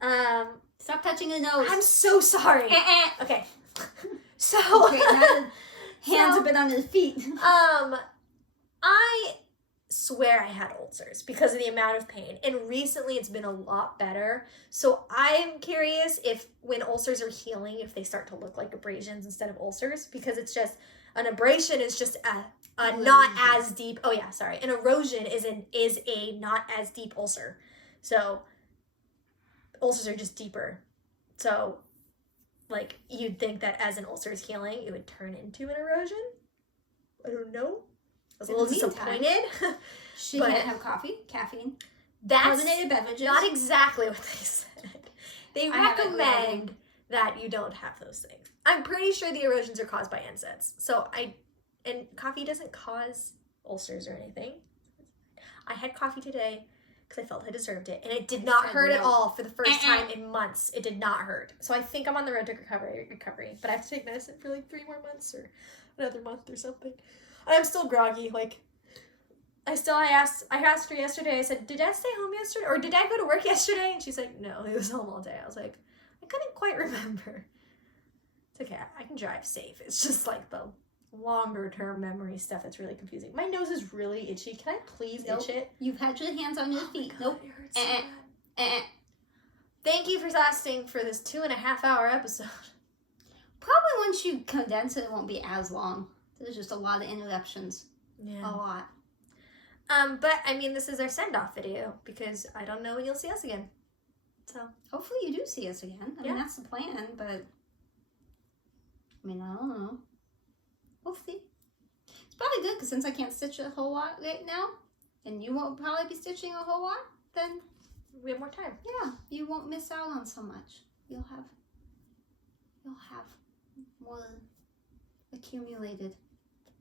Stop touching the nose. I'm so sorry. Okay. So okay, now the hands have been on his feet. I swear I had ulcers because of the amount of pain, and recently it's been a lot better. So I'm curious if when ulcers are healing, if they start to look like abrasions instead of ulcers, because it's just an abrasion is just a not as deep. Oh yeah, sorry. An erosion is a not as deep ulcer. So ulcers are just deeper. So like you'd think that as an ulcer is healing, it would turn into an erosion. I don't know. I was a little disappointed. She can't have coffee, caffeine. That's carbonated beverages. not exactly what they said. They recommend that you don't have those things. I'm pretty sure the erosions are caused by NSAIDs. And coffee doesn't cause ulcers or anything. I had coffee today because I felt I deserved it. And it did not hurt at all for the first time in months. It did not hurt. So I think I'm on the road to recovery. But I have to take medicine for like 3 more months or another month or something. And I'm still groggy. Like, I asked her yesterday. I said, did Dad stay home yesterday? Or did Dad go to work yesterday? And she's like, no, he was home all day. I was like, I couldn't quite remember. It's okay. I can drive safe. It's just like the longer term memory stuff that's really confusing. My nose is really itchy. Can I please itch it? You've had your hands on your feet. God, Nope. It hurts so bad. Thank you for lasting for this 2.5-hour episode. Probably once you condense it, it won't be as long. There's just a lot of interruptions. Yeah. A lot. But I mean, this is our send-off video because I don't know when you'll see us again. So hopefully you do see us again. I mean, that's the plan, but I mean, I don't know. We'll see. It's probably good because since I can't stitch a whole lot right now, and you won't probably be stitching a whole lot, then we have more time. Yeah, you won't miss out on so much. You'll have more accumulated.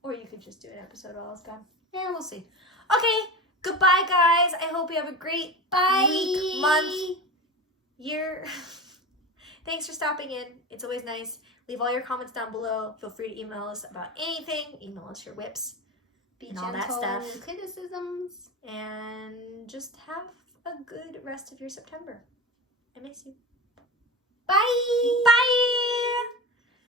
Or you could just do an episode while it's gone. Yeah, we'll see. Okay, goodbye, guys. I hope you have a great week, month, year. Thanks for stopping in. It's always nice. Leave all your comments down below. Feel free to email us about anything. Email us your whips and all that stuff. Criticisms. And just have a good rest of your September. I miss you. Bye. Bye.